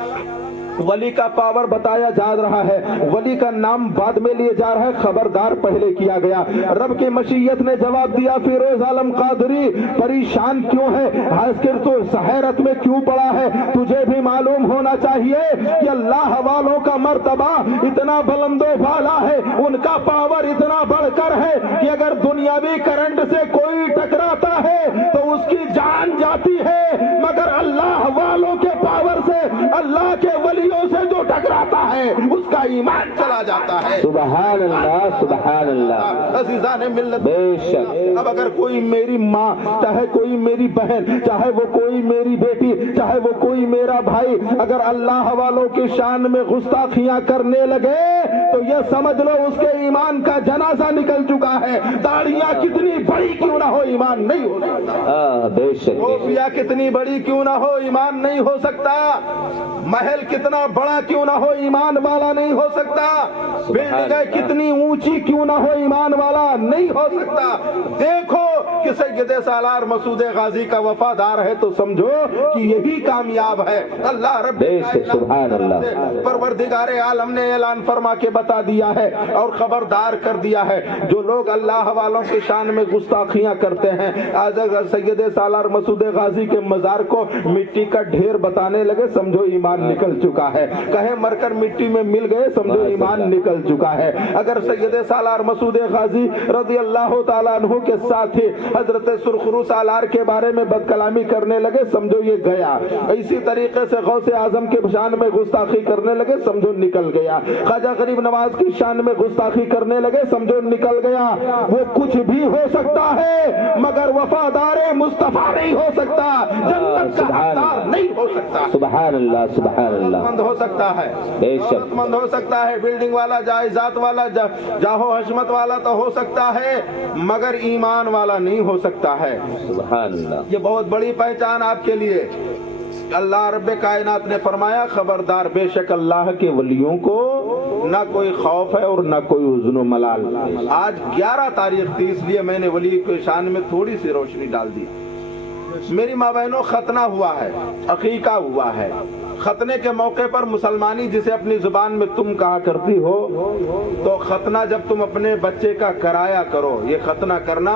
वली का पावर बताया जा रहा है, वली का नाम बाद में लिए जा रहा है, खबरदार पहले किया गया। रब की मशीयत ने जवाब दिया, फिरोज आलम कादरी परेशान क्यों है, आखिर तो हैरत में क्यों पड़ा है? तुझे भी मालूम होना चाहिए कि अल्लाह वालों का मर्तबा इतना बुलंदो बाला है, उनका पावर इतना बढ़कर है कि अगर दुनियावी करंट से कोई टकराता है तो उसकी जान जाती है, मगर अल्लाह वालों के पावर से, अल्लाह के वलियों से जो टकराता है उसका ईमान चला जाता है। सुभान अल्लाह, सुभान अल्लाह। अज़ीज़ान मिल्लत, बेशक अब अगर कोई मेरी माँ, चाहे कोई मेरी बहन, चाहे वो कोई मेरी बेटी, चाहे वो कोई मेरा भाई, अगर अल्लाह वालों की शान में गुस्ताखियां करने लगे तो ये समझ लो उसके ईमान का जनाजा निकल चुका है। दाढ़ियां कितनी बड़ी बड़ी क्यों ना हो, ईमान नहीं हो सकता। बेशक टोपिया कितनी बड़ी क्यों ना हो, ईमान नहीं हो सकता। महल कितना बड़ा क्यों ना हो, ईमान वाला नहीं हो सकता। बिल्डिंगें कितनी ऊंची क्यों ना हो, ईमान वाला नहीं हो सकता। देखो कि सैयद सालार मसूद गाजी का वफादार है तो समझो कि यही कामयाब है। अल्लाह रब्बुल कायनात से परवरदिगार आलम ने ऐलान फरमा के बता दिया है और खबरदार कर दिया है, जो लोग अल्लाह वालों की शान में गुस्ताखियां करते हैं, आज अगर सैयद सालार मसूद गाजी के मजार को मिट्टी का ढेर बताने लगे, समझो ईमान निकल चुका है। कहे मरकर मिट्टी में मिल गए, समझो ईमान निकल चुका है। अगर सैयद सालार मसूद गाजी रज़ी अल्लाह तआला अन्हु के साथी हजरत सुरखरू सालार के बारे में बदकलामी करने लगे, समझो ये गया। इसी तरीके से गौसे आजम के शान में गुस्ताखी करने लगे, समझो निकल गया। ख्वाजा गरीब नवाज की शान में गुस्ताखी करने लगे, समझो निकल गया। वो कुछ भी हो सकता है मगर वफादार मुस्तफा नहीं हो सकता, जन्नत का हकदार नहीं हो सकता। सुभान अल्लाह, सुभान अल्लाह। मंद हो सकता है, दौलतमंद हो सकता है, बिल्डिंग वाला, जायजात वाला, जाहो हशमत वाला तो हो सकता है, मगर ईमान वाला नहीं हो सकता है। सुभान अल्लाह। ये बहुत बड़ी पहचान आपके लिए। अल्लाह रब्बे कायनात ने फरमाया, खबरदार, बेशक अल्लाह के वलियों को ना कोई खौफ है और ना कोई हुज़्न मलाल। आज 11 तारीख थी, इसलिए मैंने वली के शान में थोड़ी सी रोशनी डाल दी। मेरी माँ बहनों, खतना हुआ है, अकीका हुआ है। खतने के मौके पर मुसलमानी जिसे अपनी जुबान में तुम कहा करती हो, तो खतना जब तुम अपने बच्चे का कराया करो, ये खतना करना,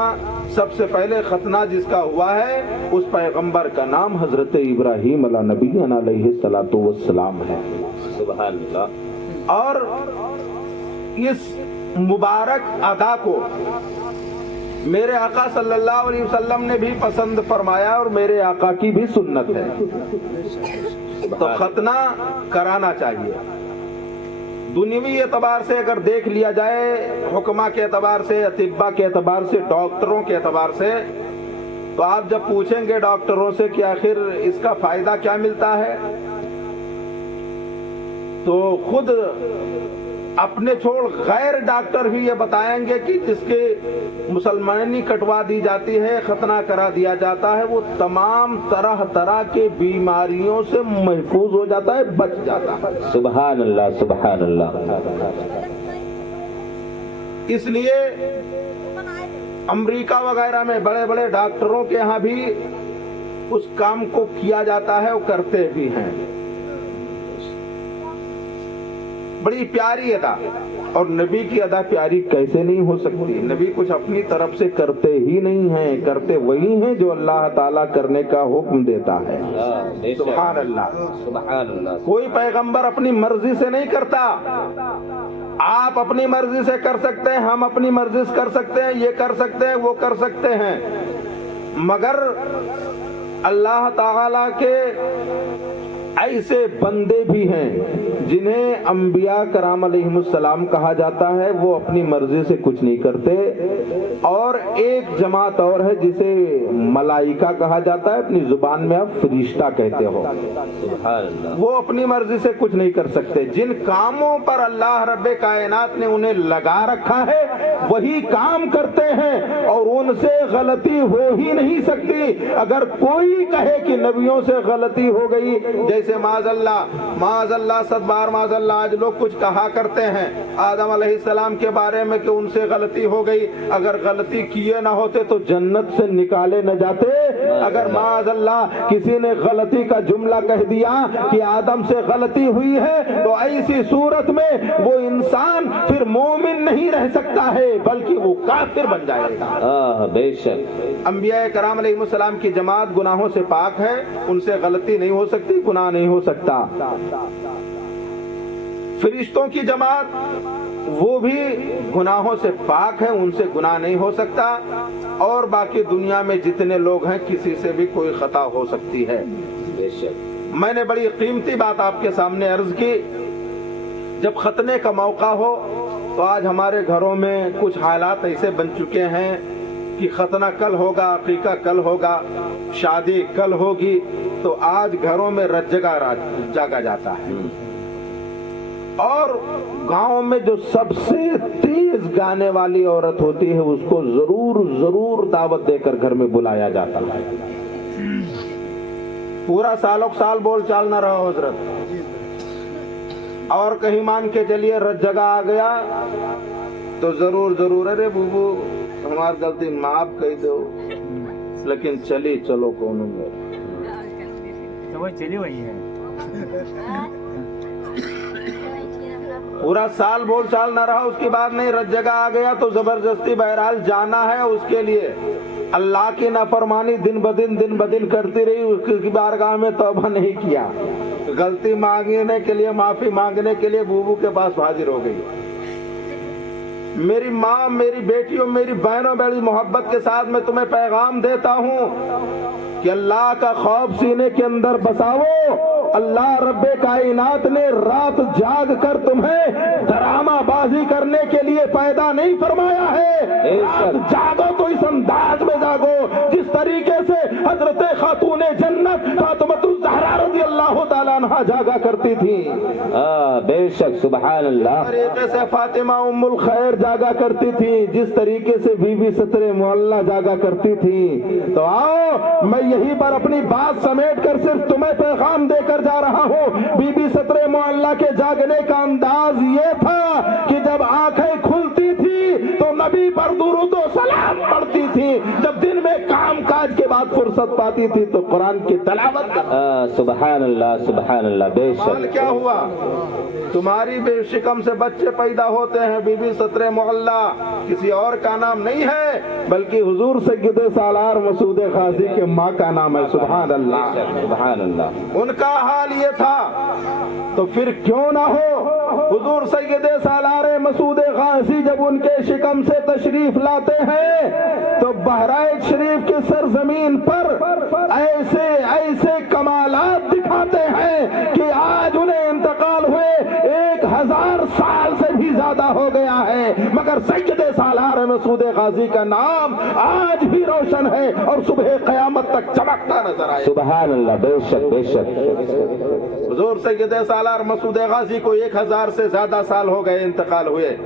सबसे पहले खतना जिसका हुआ है उस पैगंबर का नाम हजरत इब्राहीम अला नबीना अलैहिस्सलातु वस्सलाम है। सुभान अल्लाह। और इस मुबारक अदा को मेरे आका सल्लल्लाहु अलैहि वसल्लम ने भी पसंद फरमाया और मेरे आका की भी सुन्नत है, तो खतना कराना चाहिए। दुनियावी एतबार से अगर देख लिया जाए, हुक्मा के एतबार से, अतिब्बा के एतबार से, डॉक्टरों के एतबार से, तो आप जब पूछेंगे डॉक्टरों से कि आखिर इसका फायदा क्या मिलता है, तो खुद अपने छोड़ गैर डॉक्टर भी ये बताएंगे कि जिसके मुसलमानी कटवा दी जाती है, खतना करा दिया जाता है, वो तमाम तरह तरह के बीमारियों से महफूज हो जाता है, बच जाता है। सुभान अल्लाह, सुभान अल्लाह। इसलिए अमेरिका वगैरह में बड़े बड़े डॉक्टरों के यहाँ भी उस काम को किया जाता है, वो करते भी हैं। बड़ी प्यारी अदा, और नबी की अदा प्यारी कैसे नहीं हो सकती। नबी कुछ अपनी तरफ से करते ही नहीं हैं, करते वही हैं जो अल्लाह ताला करने का हुक्म देता है। सुभान अल्लाह, सुभान अल्लाह। कोई पैगंबर अपनी मर्जी से नहीं करता। आप अपनी मर्जी से कर सकते हैं, हम अपनी मर्जी से कर सकते हैं, ये कर सकते हैं, वो कर सकते हैं, मगर अल्लाह ताला के ऐसे बंदे भी हैं जिन्हें अंबिया कराम अलैहिमुस्सलाम कहा जाता है, वो अपनी मर्जी से कुछ नहीं करते। और एक जमात और है जिसे मलाइका कहा जाता है, अपनी जुबान में आप फरिश्ता कहते हो, वो अपनी मर्जी से कुछ नहीं कर सकते। जिन कामों पर अल्लाह रब्बे कायनात ने उन्हें लगा रखा है वही काम करते हैं और उनसे गलती हो ही नहीं सकती। अगर कोई कहे कि नबियों से गलती हो गई, जैसे माज़अल्लाह सदबार माज़अल्लाह आज लोग कुछ कहा करते हैं आदम अलैहिस्सलाम के बारे में कि उनसे गलती हो गई, अगर गलती किए ना होते तो जन्नत से निकाले न जाते। अगर माज़अल्लाह किसी ने गलती का जुमला कह दिया कि आदम से गलती हुई है, तो ऐसी सूरत में वो इंसान फिर मोमिन नहीं रह सकता है, बल्कि वो काफिर बन जाएगा। बेशक अंबिया कराम अलैहिस्सलाम की जमात गुनाहों से पाक है, उनसे गलती नहीं हो सकती, गुनाह नहीं हो सकता। फरिश्तों की जमात वो भी गुनाहों से पाक है, उनसे गुनाह नहीं हो सकता। और बाकी दुनिया में जितने लोग हैं किसी से भी कोई खता हो सकती है। बेशक मैंने बड़ी कीमती बात आपके सामने अर्ज की। जब खतने का मौका हो तो आज हमारे घरों में कुछ हालात ऐसे बन चुके हैं कि खतना कल होगा, अकीका कल होगा, शादी कल होगी, तो आज घरों में रज्जगा जागा जाता है। اور گاؤں میں جو سب سے تیز گانے والی عورت ہوتی ہے اس کو ضرور دعوت دے کر گھر میں بلایا جاتا ہے. پورا سالوں سال بول چال نہ رہا حضرت. اور کہیں مان کے چلیے رت جگہ آ گیا تو ضرور ارے بوبو ہماری غلطی معاف کہہ دو لیکن چلو کون میں وہ چلی وہی ہے. پورا سال بول چال نہ رہا اس کے بعد نہیں رت جگہ آ گیا تو زبردستی بہرحال جانا ہے اس کے لیے. اللہ کی نافرمانی دن بدن کرتی رہی اس کی بارگاہ میں توبہ نہیں کیا. غلطی مانگنے کے لیے معافی مانگنے کے لیے بوبو کے پاس حاضر ہو گئی. میری ماں میری بیٹیوں میری بہنوں بڑی محبت کے ساتھ میں تمہیں پیغام دیتا ہوں کہ اللہ کا خوف سینے کے اندر بساؤ. اللہ رب کائنات نے رات جاگ کر تمہیں ڈرامہ بازی کرنے کے لیے پیدا نہیں فرمایا ہے. رات جاگو تو اس انداز میں جاگو جس طریقے سے حضرت خاتون جنت فاطمہ الزہرا رضی اللہ تعالیٰ عنہا جاگا کرتی تھی. بے شک سبحان اللہ. جس طریقے سے فاطمہ ام الخیر جاگا کرتی تھی جس طریقے سے بی بی ستر معلہ جاگا کرتی تھی. تو آؤ میں یہیں پر اپنی بات سمیٹ کر صرف تمہیں پیغام دے کر جا رہا ہوں. بی بی ستر معلہ کے جاگنے کا انداز یہ تھا کہ جب آنکھیں کھلتی تھی تو نبی پر درود و سلام پڑھتی تھی. جب دن میں کام کاج کے بعد فرصت پاتی تھی تو قرآن کی تلاوت سبحان اللہ سبحان اللہ. بے شک کیا ہوا تمہاری بے شکم سے بچے پیدا ہوتے ہیں. بی بی ستر معلہ کسی اور کا نام نہیں ہے بلکہ حضور سید سالار مسعود غازی کے ماں کا نام ہے. سبحان اللہ سبحان اللہ. ان کا حال یہ تھا تو پھر کیوں نہ ہو حضور سید سالار مسعود غازی جب ان کے شکم سے تشریف لاتے ہیں تو بہرائچ شریف کی سرزمین پر ایسے کمالات دکھاتے ہیں کہ آج انہیں انتقال ہوئے 1000 سال سے بھی زیادہ ہو گیا ہے مگر سید سالار مسعود غازی کا نام آج بھی روشن ہے اور صبح قیامت تک چمکتا نظر آئے. سبحان اللہ. بے شک بے شک. حضور سید سالار مسعود غازی کو 1000 سے زیادہ سال ہو گئے انتقال ہوئے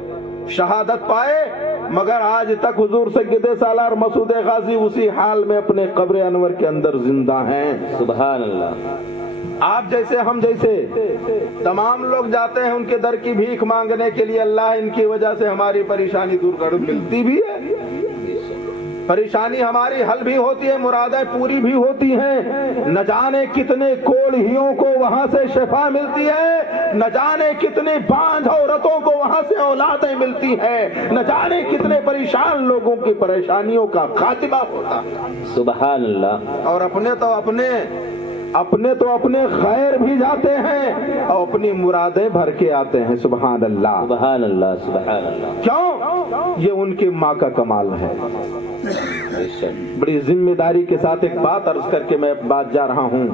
شہادت پائے مگر آج تک حضور سید سالار مسعود غازی اسی حال میں اپنے قبر انور کے اندر زندہ ہیں. سبحان اللہ. آپ جیسے ہم جیسے تمام لوگ جاتے ہیں ان کے در کی بھیک مانگنے کے لیے. اللہ ان کی وجہ سے ہماری پریشانی دور کر ملتی بھی ہے. پریشانی ہماری حل بھی ہوتی ہے مرادیں پوری بھی ہوتی ہیں. نہ جانے کتنے کوڑھیوں کو وہاں سے شفا ملتی ہے. نہ جانے کتنی بانجھ عورتوں کو وہاں سے اولادیں ملتی ہیں. نہ جانے کتنے پریشان لوگوں کی پریشانیوں کا خاتمہ ہوتا ہے. سبحان اللہ. اور اپنے تو اپنے خیر بھی جاتے ہیں اور اپنی مرادیں بھر کے آتے ہیں. سبحان اللہ سبحان اللہ سبحان اللہ. کیوں یہ ان کی ماں کا کمال ہے. بڑی ذمہ داری کے ساتھ ایک بات عرض کر کے میں بات جا رہا ہوں.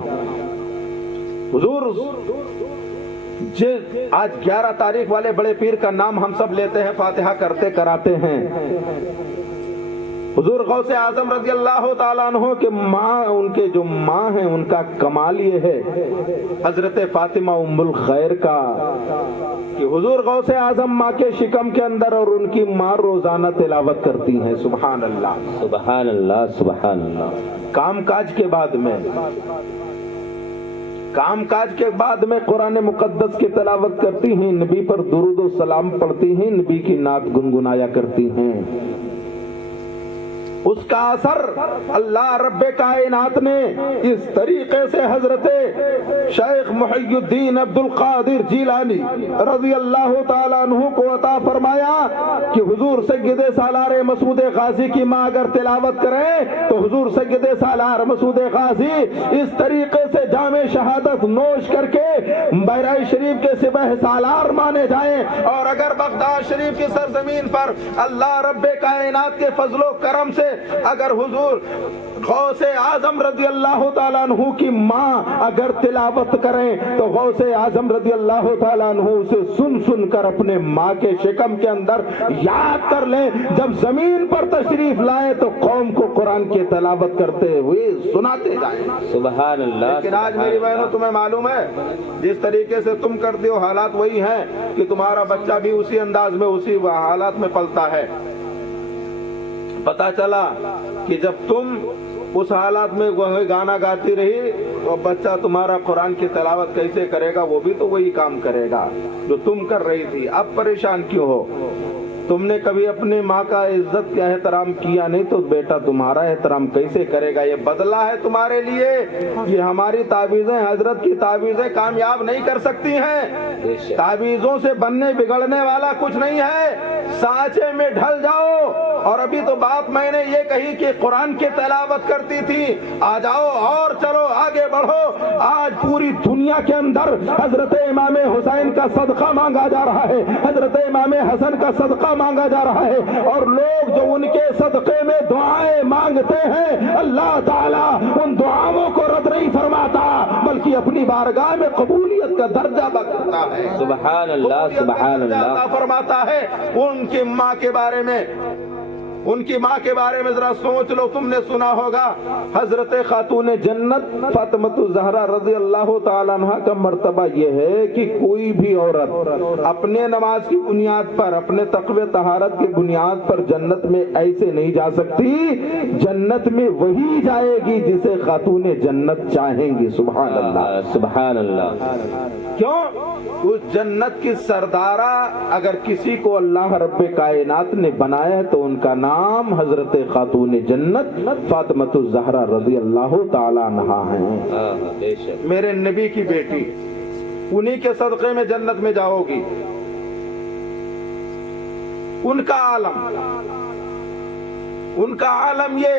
حضور آج 11 تاریخ والے بڑے پیر کا نام ہم سب لیتے ہیں فاتحہ کرتے کراتے ہیں. حضور غوث اعظم رضی اللہ تعالیٰ عنہ کے ماں ان کے جو ماں ہیں ان کا کمال یہ ہے حضرت فاطمہ ام الخیر کا کہ حضور غوث اعظم ماں کے شکم کے اندر اور ان کی ماں روزانہ تلاوت کرتی ہیں. سبحان اللہ سبحان اللہ سبحان اللہ. کام کاج کے بعد میں قرآن مقدس کی تلاوت کرتی ہیں. نبی پر درود و سلام پڑھتی ہیں. نبی کی نعت گنگنایا کرتی ہیں. اس کا اثر اللہ رب کائنات نے اس طریقے سے حضرت شیخ محی الدین عبد القادر جیلانی رضی اللہ تعالیٰ عنہ کو عطا فرمایا کہ حضور سید سالار مسعود غازی کی ماں اگر تلاوت کریں تو حضور سید سالار مسعود غازی اس طریقے سے جام شہادت نوش کر کے بہرائچ شریف کے سپہ سالار مانے جائیں. اور اگر بغداد شریف کی سرزمین پر اللہ رب کائنات کے فضل و کرم سے اگر حضور غوث اعظم رضی اللہ تعالیٰ عنہ کی ماں اگر تلاوت کریں تو غوث اعظم رضی اللہ تعالیٰ عنہ اسے سن سن کر اپنے ماں کے شکم کے اندر یاد کر لیں. جب زمین پر تشریف لائیں تو قوم کو قرآن کی تلاوت کرتے ہوئے سناتے جائیں. سبحان اللہ. لیکن آج میری بہنوں تمہیں معلوم ہے جس طریقے سے تم کرتے ہو حالات وہی ہیں کہ تمہارا بچہ بھی اسی انداز میں اسی حالات میں پلتا ہے. پتا چلا کہ جب تم اس حالات میں گانا گاتی رہی تو بچہ تمہارا قرآن کی تلاوت کیسے کرے گا؟ وہ بھی تو وہی کام کرے گا جو تم کر رہی تھی. اب پریشان کیوں ہو؟ تم نے کبھی اپنی ماں کا عزت کا احترام کیا نہیں تو بیٹا تمہارا احترام کیسے کرے گا؟ یہ بدلہ ہے تمہارے لیے. یہ ہماری تعویذیں حضرت کی تعویذیں کامیاب نہیں کر سکتی ہیں. تعویذوں سے بننے بگڑنے والا کچھ نہیں ہے. سانچے میں ڈھل جاؤ. اور ابھی تو بات میں نے یہ کہی کہ قرآن کی تلاوت کرتی تھی. آ جاؤ اور چلو آگے بڑھو. آج پوری دنیا کے اندر حضرت امام حسین کا صدقہ مانگا جا رہا ہے, حضرت امام حسن کا صدقہ مانگا جا رہا ہے, اور لوگ جو ان کے صدقے میں دعائیں مانگتے ہیں اللہ تعالیٰ ان دعاؤں کو رد نہیں فرماتا بلکہ اپنی بارگاہ میں قبولیت کا درجہ بخشتا ہے. سبحان اللہ. سبحان اللہ. فرماتا ہے. ان کی ماں کے بارے میں ذرا سوچ لو. تم نے سنا ہوگا حضرت خاتون جنت فاطمہ الزہرا رضی اللہ تعالیٰ عنہ کا مرتبہ یہ ہے کہ کوئی بھی عورت اپنے نماز کی بنیاد پر, اپنے تقوی طہارت کی بنیاد پر جنت میں ایسے نہیں جا سکتی. جنت میں وہی جائے گی جسے خاتون جنت چاہیں گی. سبحان اللہ. سبحان اللہ. کیوں؟ اس جنت کی سردارہ اگر کسی کو اللہ رب کائنات نے بنایا ہے تو ان کا نام حضرت خاتون جنت فاطمہ الزہرا رضی اللہ تعالی عنہا ہیں. میرے نبی کی بیٹی, انہی کے صدقے میں جنت میں جاؤ گی. ان کا عالم یہ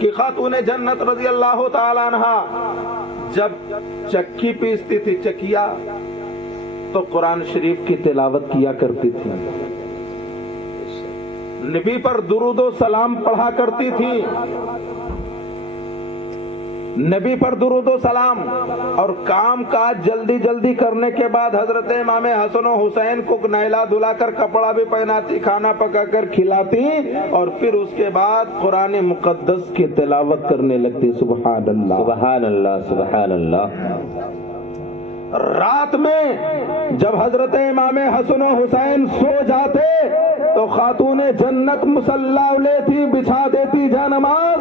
کہ خاتون جنت رضی اللہ تعالی عنہا جب چکی پیستی تھی, چکیا, تو قرآن شریف کی تلاوت کیا کرتی تھی, نبی پر درود و سلام پڑھا کرتی تھی, نبی پر درود و سلام. اور کام کاج جلدی جلدی کرنے کے بعد حضرت امام حسن و حسین کو نہلا دھلا کر کپڑا بھی پہناتی, کھانا پکا کر کھلاتی, اور پھر اس کے بعد قرآن مقدس کی تلاوت کرنے لگتی. سبحان اللہ. سبحان اللہ. سبحان اللہ. رات میں جب حضرت امام حسن و حسین سو جاتے تو خاتون جنت مصلی لیتی, بچھا دیتی جا نماز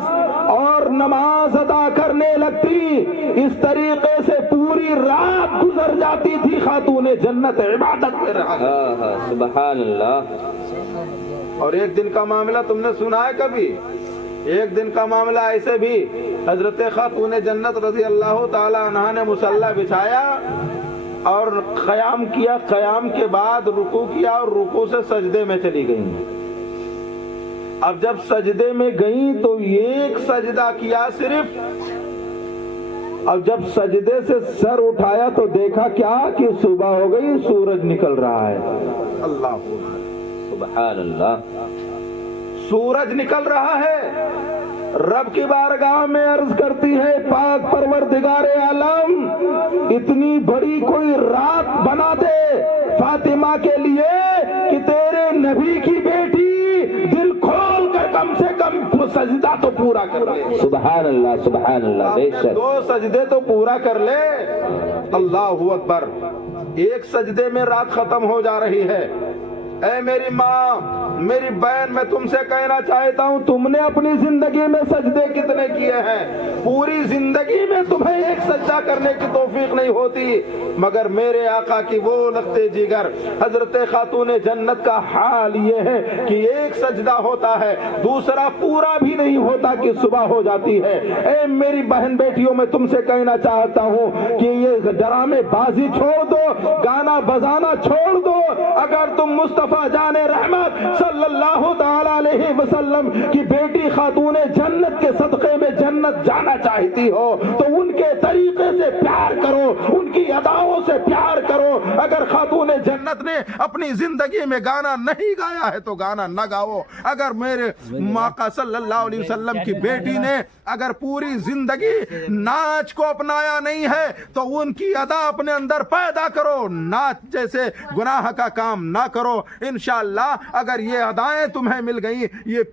اور نماز ادا کرنے لگتی. اس طریقے سے پوری رات گزر جاتی تھی خاتون جنت عبادت میں رہا. سبحان اللہ. اور ایک دن کا معاملہ تم نے سنا ہے کبھی؟ ایک دن کا معاملہ ایسے بھی حضرت خاتون جنت رضی اللہ تعالی عنہا نے مصلی بچھایا اور قیام کیا. قیام کے بعد رکوع کیا اور رکوع سے سجدے میں چلی گئیں. اب جب سجدے میں گئیں تو ایک سجدہ کیا صرف. اب جب سجدے سے سر اٹھایا تو دیکھا کیا کہ صبح ہو گئی, سورج نکل رہا ہے. اللہ سبحان اللہ. سورج نکل رہا ہے. رب کی بارگاہ میں عرض کرتی ہے پاک پروردگار عالم, اتنی بڑی کوئی رات بنا دے فاطمہ کے لیے کہ تیرے نبی کی بیٹی دل کھول کر کم سے کم سجدہ تو پورا کر لے. سبحان اللہ. سبحان اللہ. بے شک 2 سجدے تو پورا کر لے. اللہ اکبر. ایک سجدے میں رات ختم ہو جا رہی ہے. اے میری ماں, میری بہن, میں تم سے کہنا چاہتا ہوں تم نے اپنی زندگی میں سجدے کتنے کیے ہیں؟ پوری زندگی میں تمہیں ایک سجدہ کرنے کی توفیق نہیں ہوتی, مگر میرے آقا کی وہ لختے جگر حضرت خاتون جنت کا حال یہ ہے کہ ایک سجدہ ہوتا ہے, دوسرا پورا بھی نہیں ہوتا کہ صبح ہو جاتی ہے. اے میری بہن بیٹیوں, میں تم سے کہنا چاہتا ہوں کہ یہ ڈرامے بازی چھوڑ دو, گانا بجانا چھوڑ دو. اگر تم مصطفیٰ جان رحمت صلی اللہ تعالی علیہ وسلم کی بیٹی خاتون جنت کے صدقے میں جنت जन्नत जाना चाहती हो तो उनके तरीके से प्यार करो, उनकी अदाओं से प्यार करो। अगर खातून जन्नत ने अपनी जिंदगी में गाना नहीं गाया है तो गाना न गाओ। अगर मेरे माका सल्लल्लाहु अलैहि वसल्लम की बेटी ने अगर पूरी जिंदगी नाच को अपनाया नहीं है तो उनकी अदा अपने अंदर पैदा करो, नाच जैसे गुनाह का काम ना करो। इंशाअल्लाह अगर ये अदाएं तुम्हें मिल गई, ये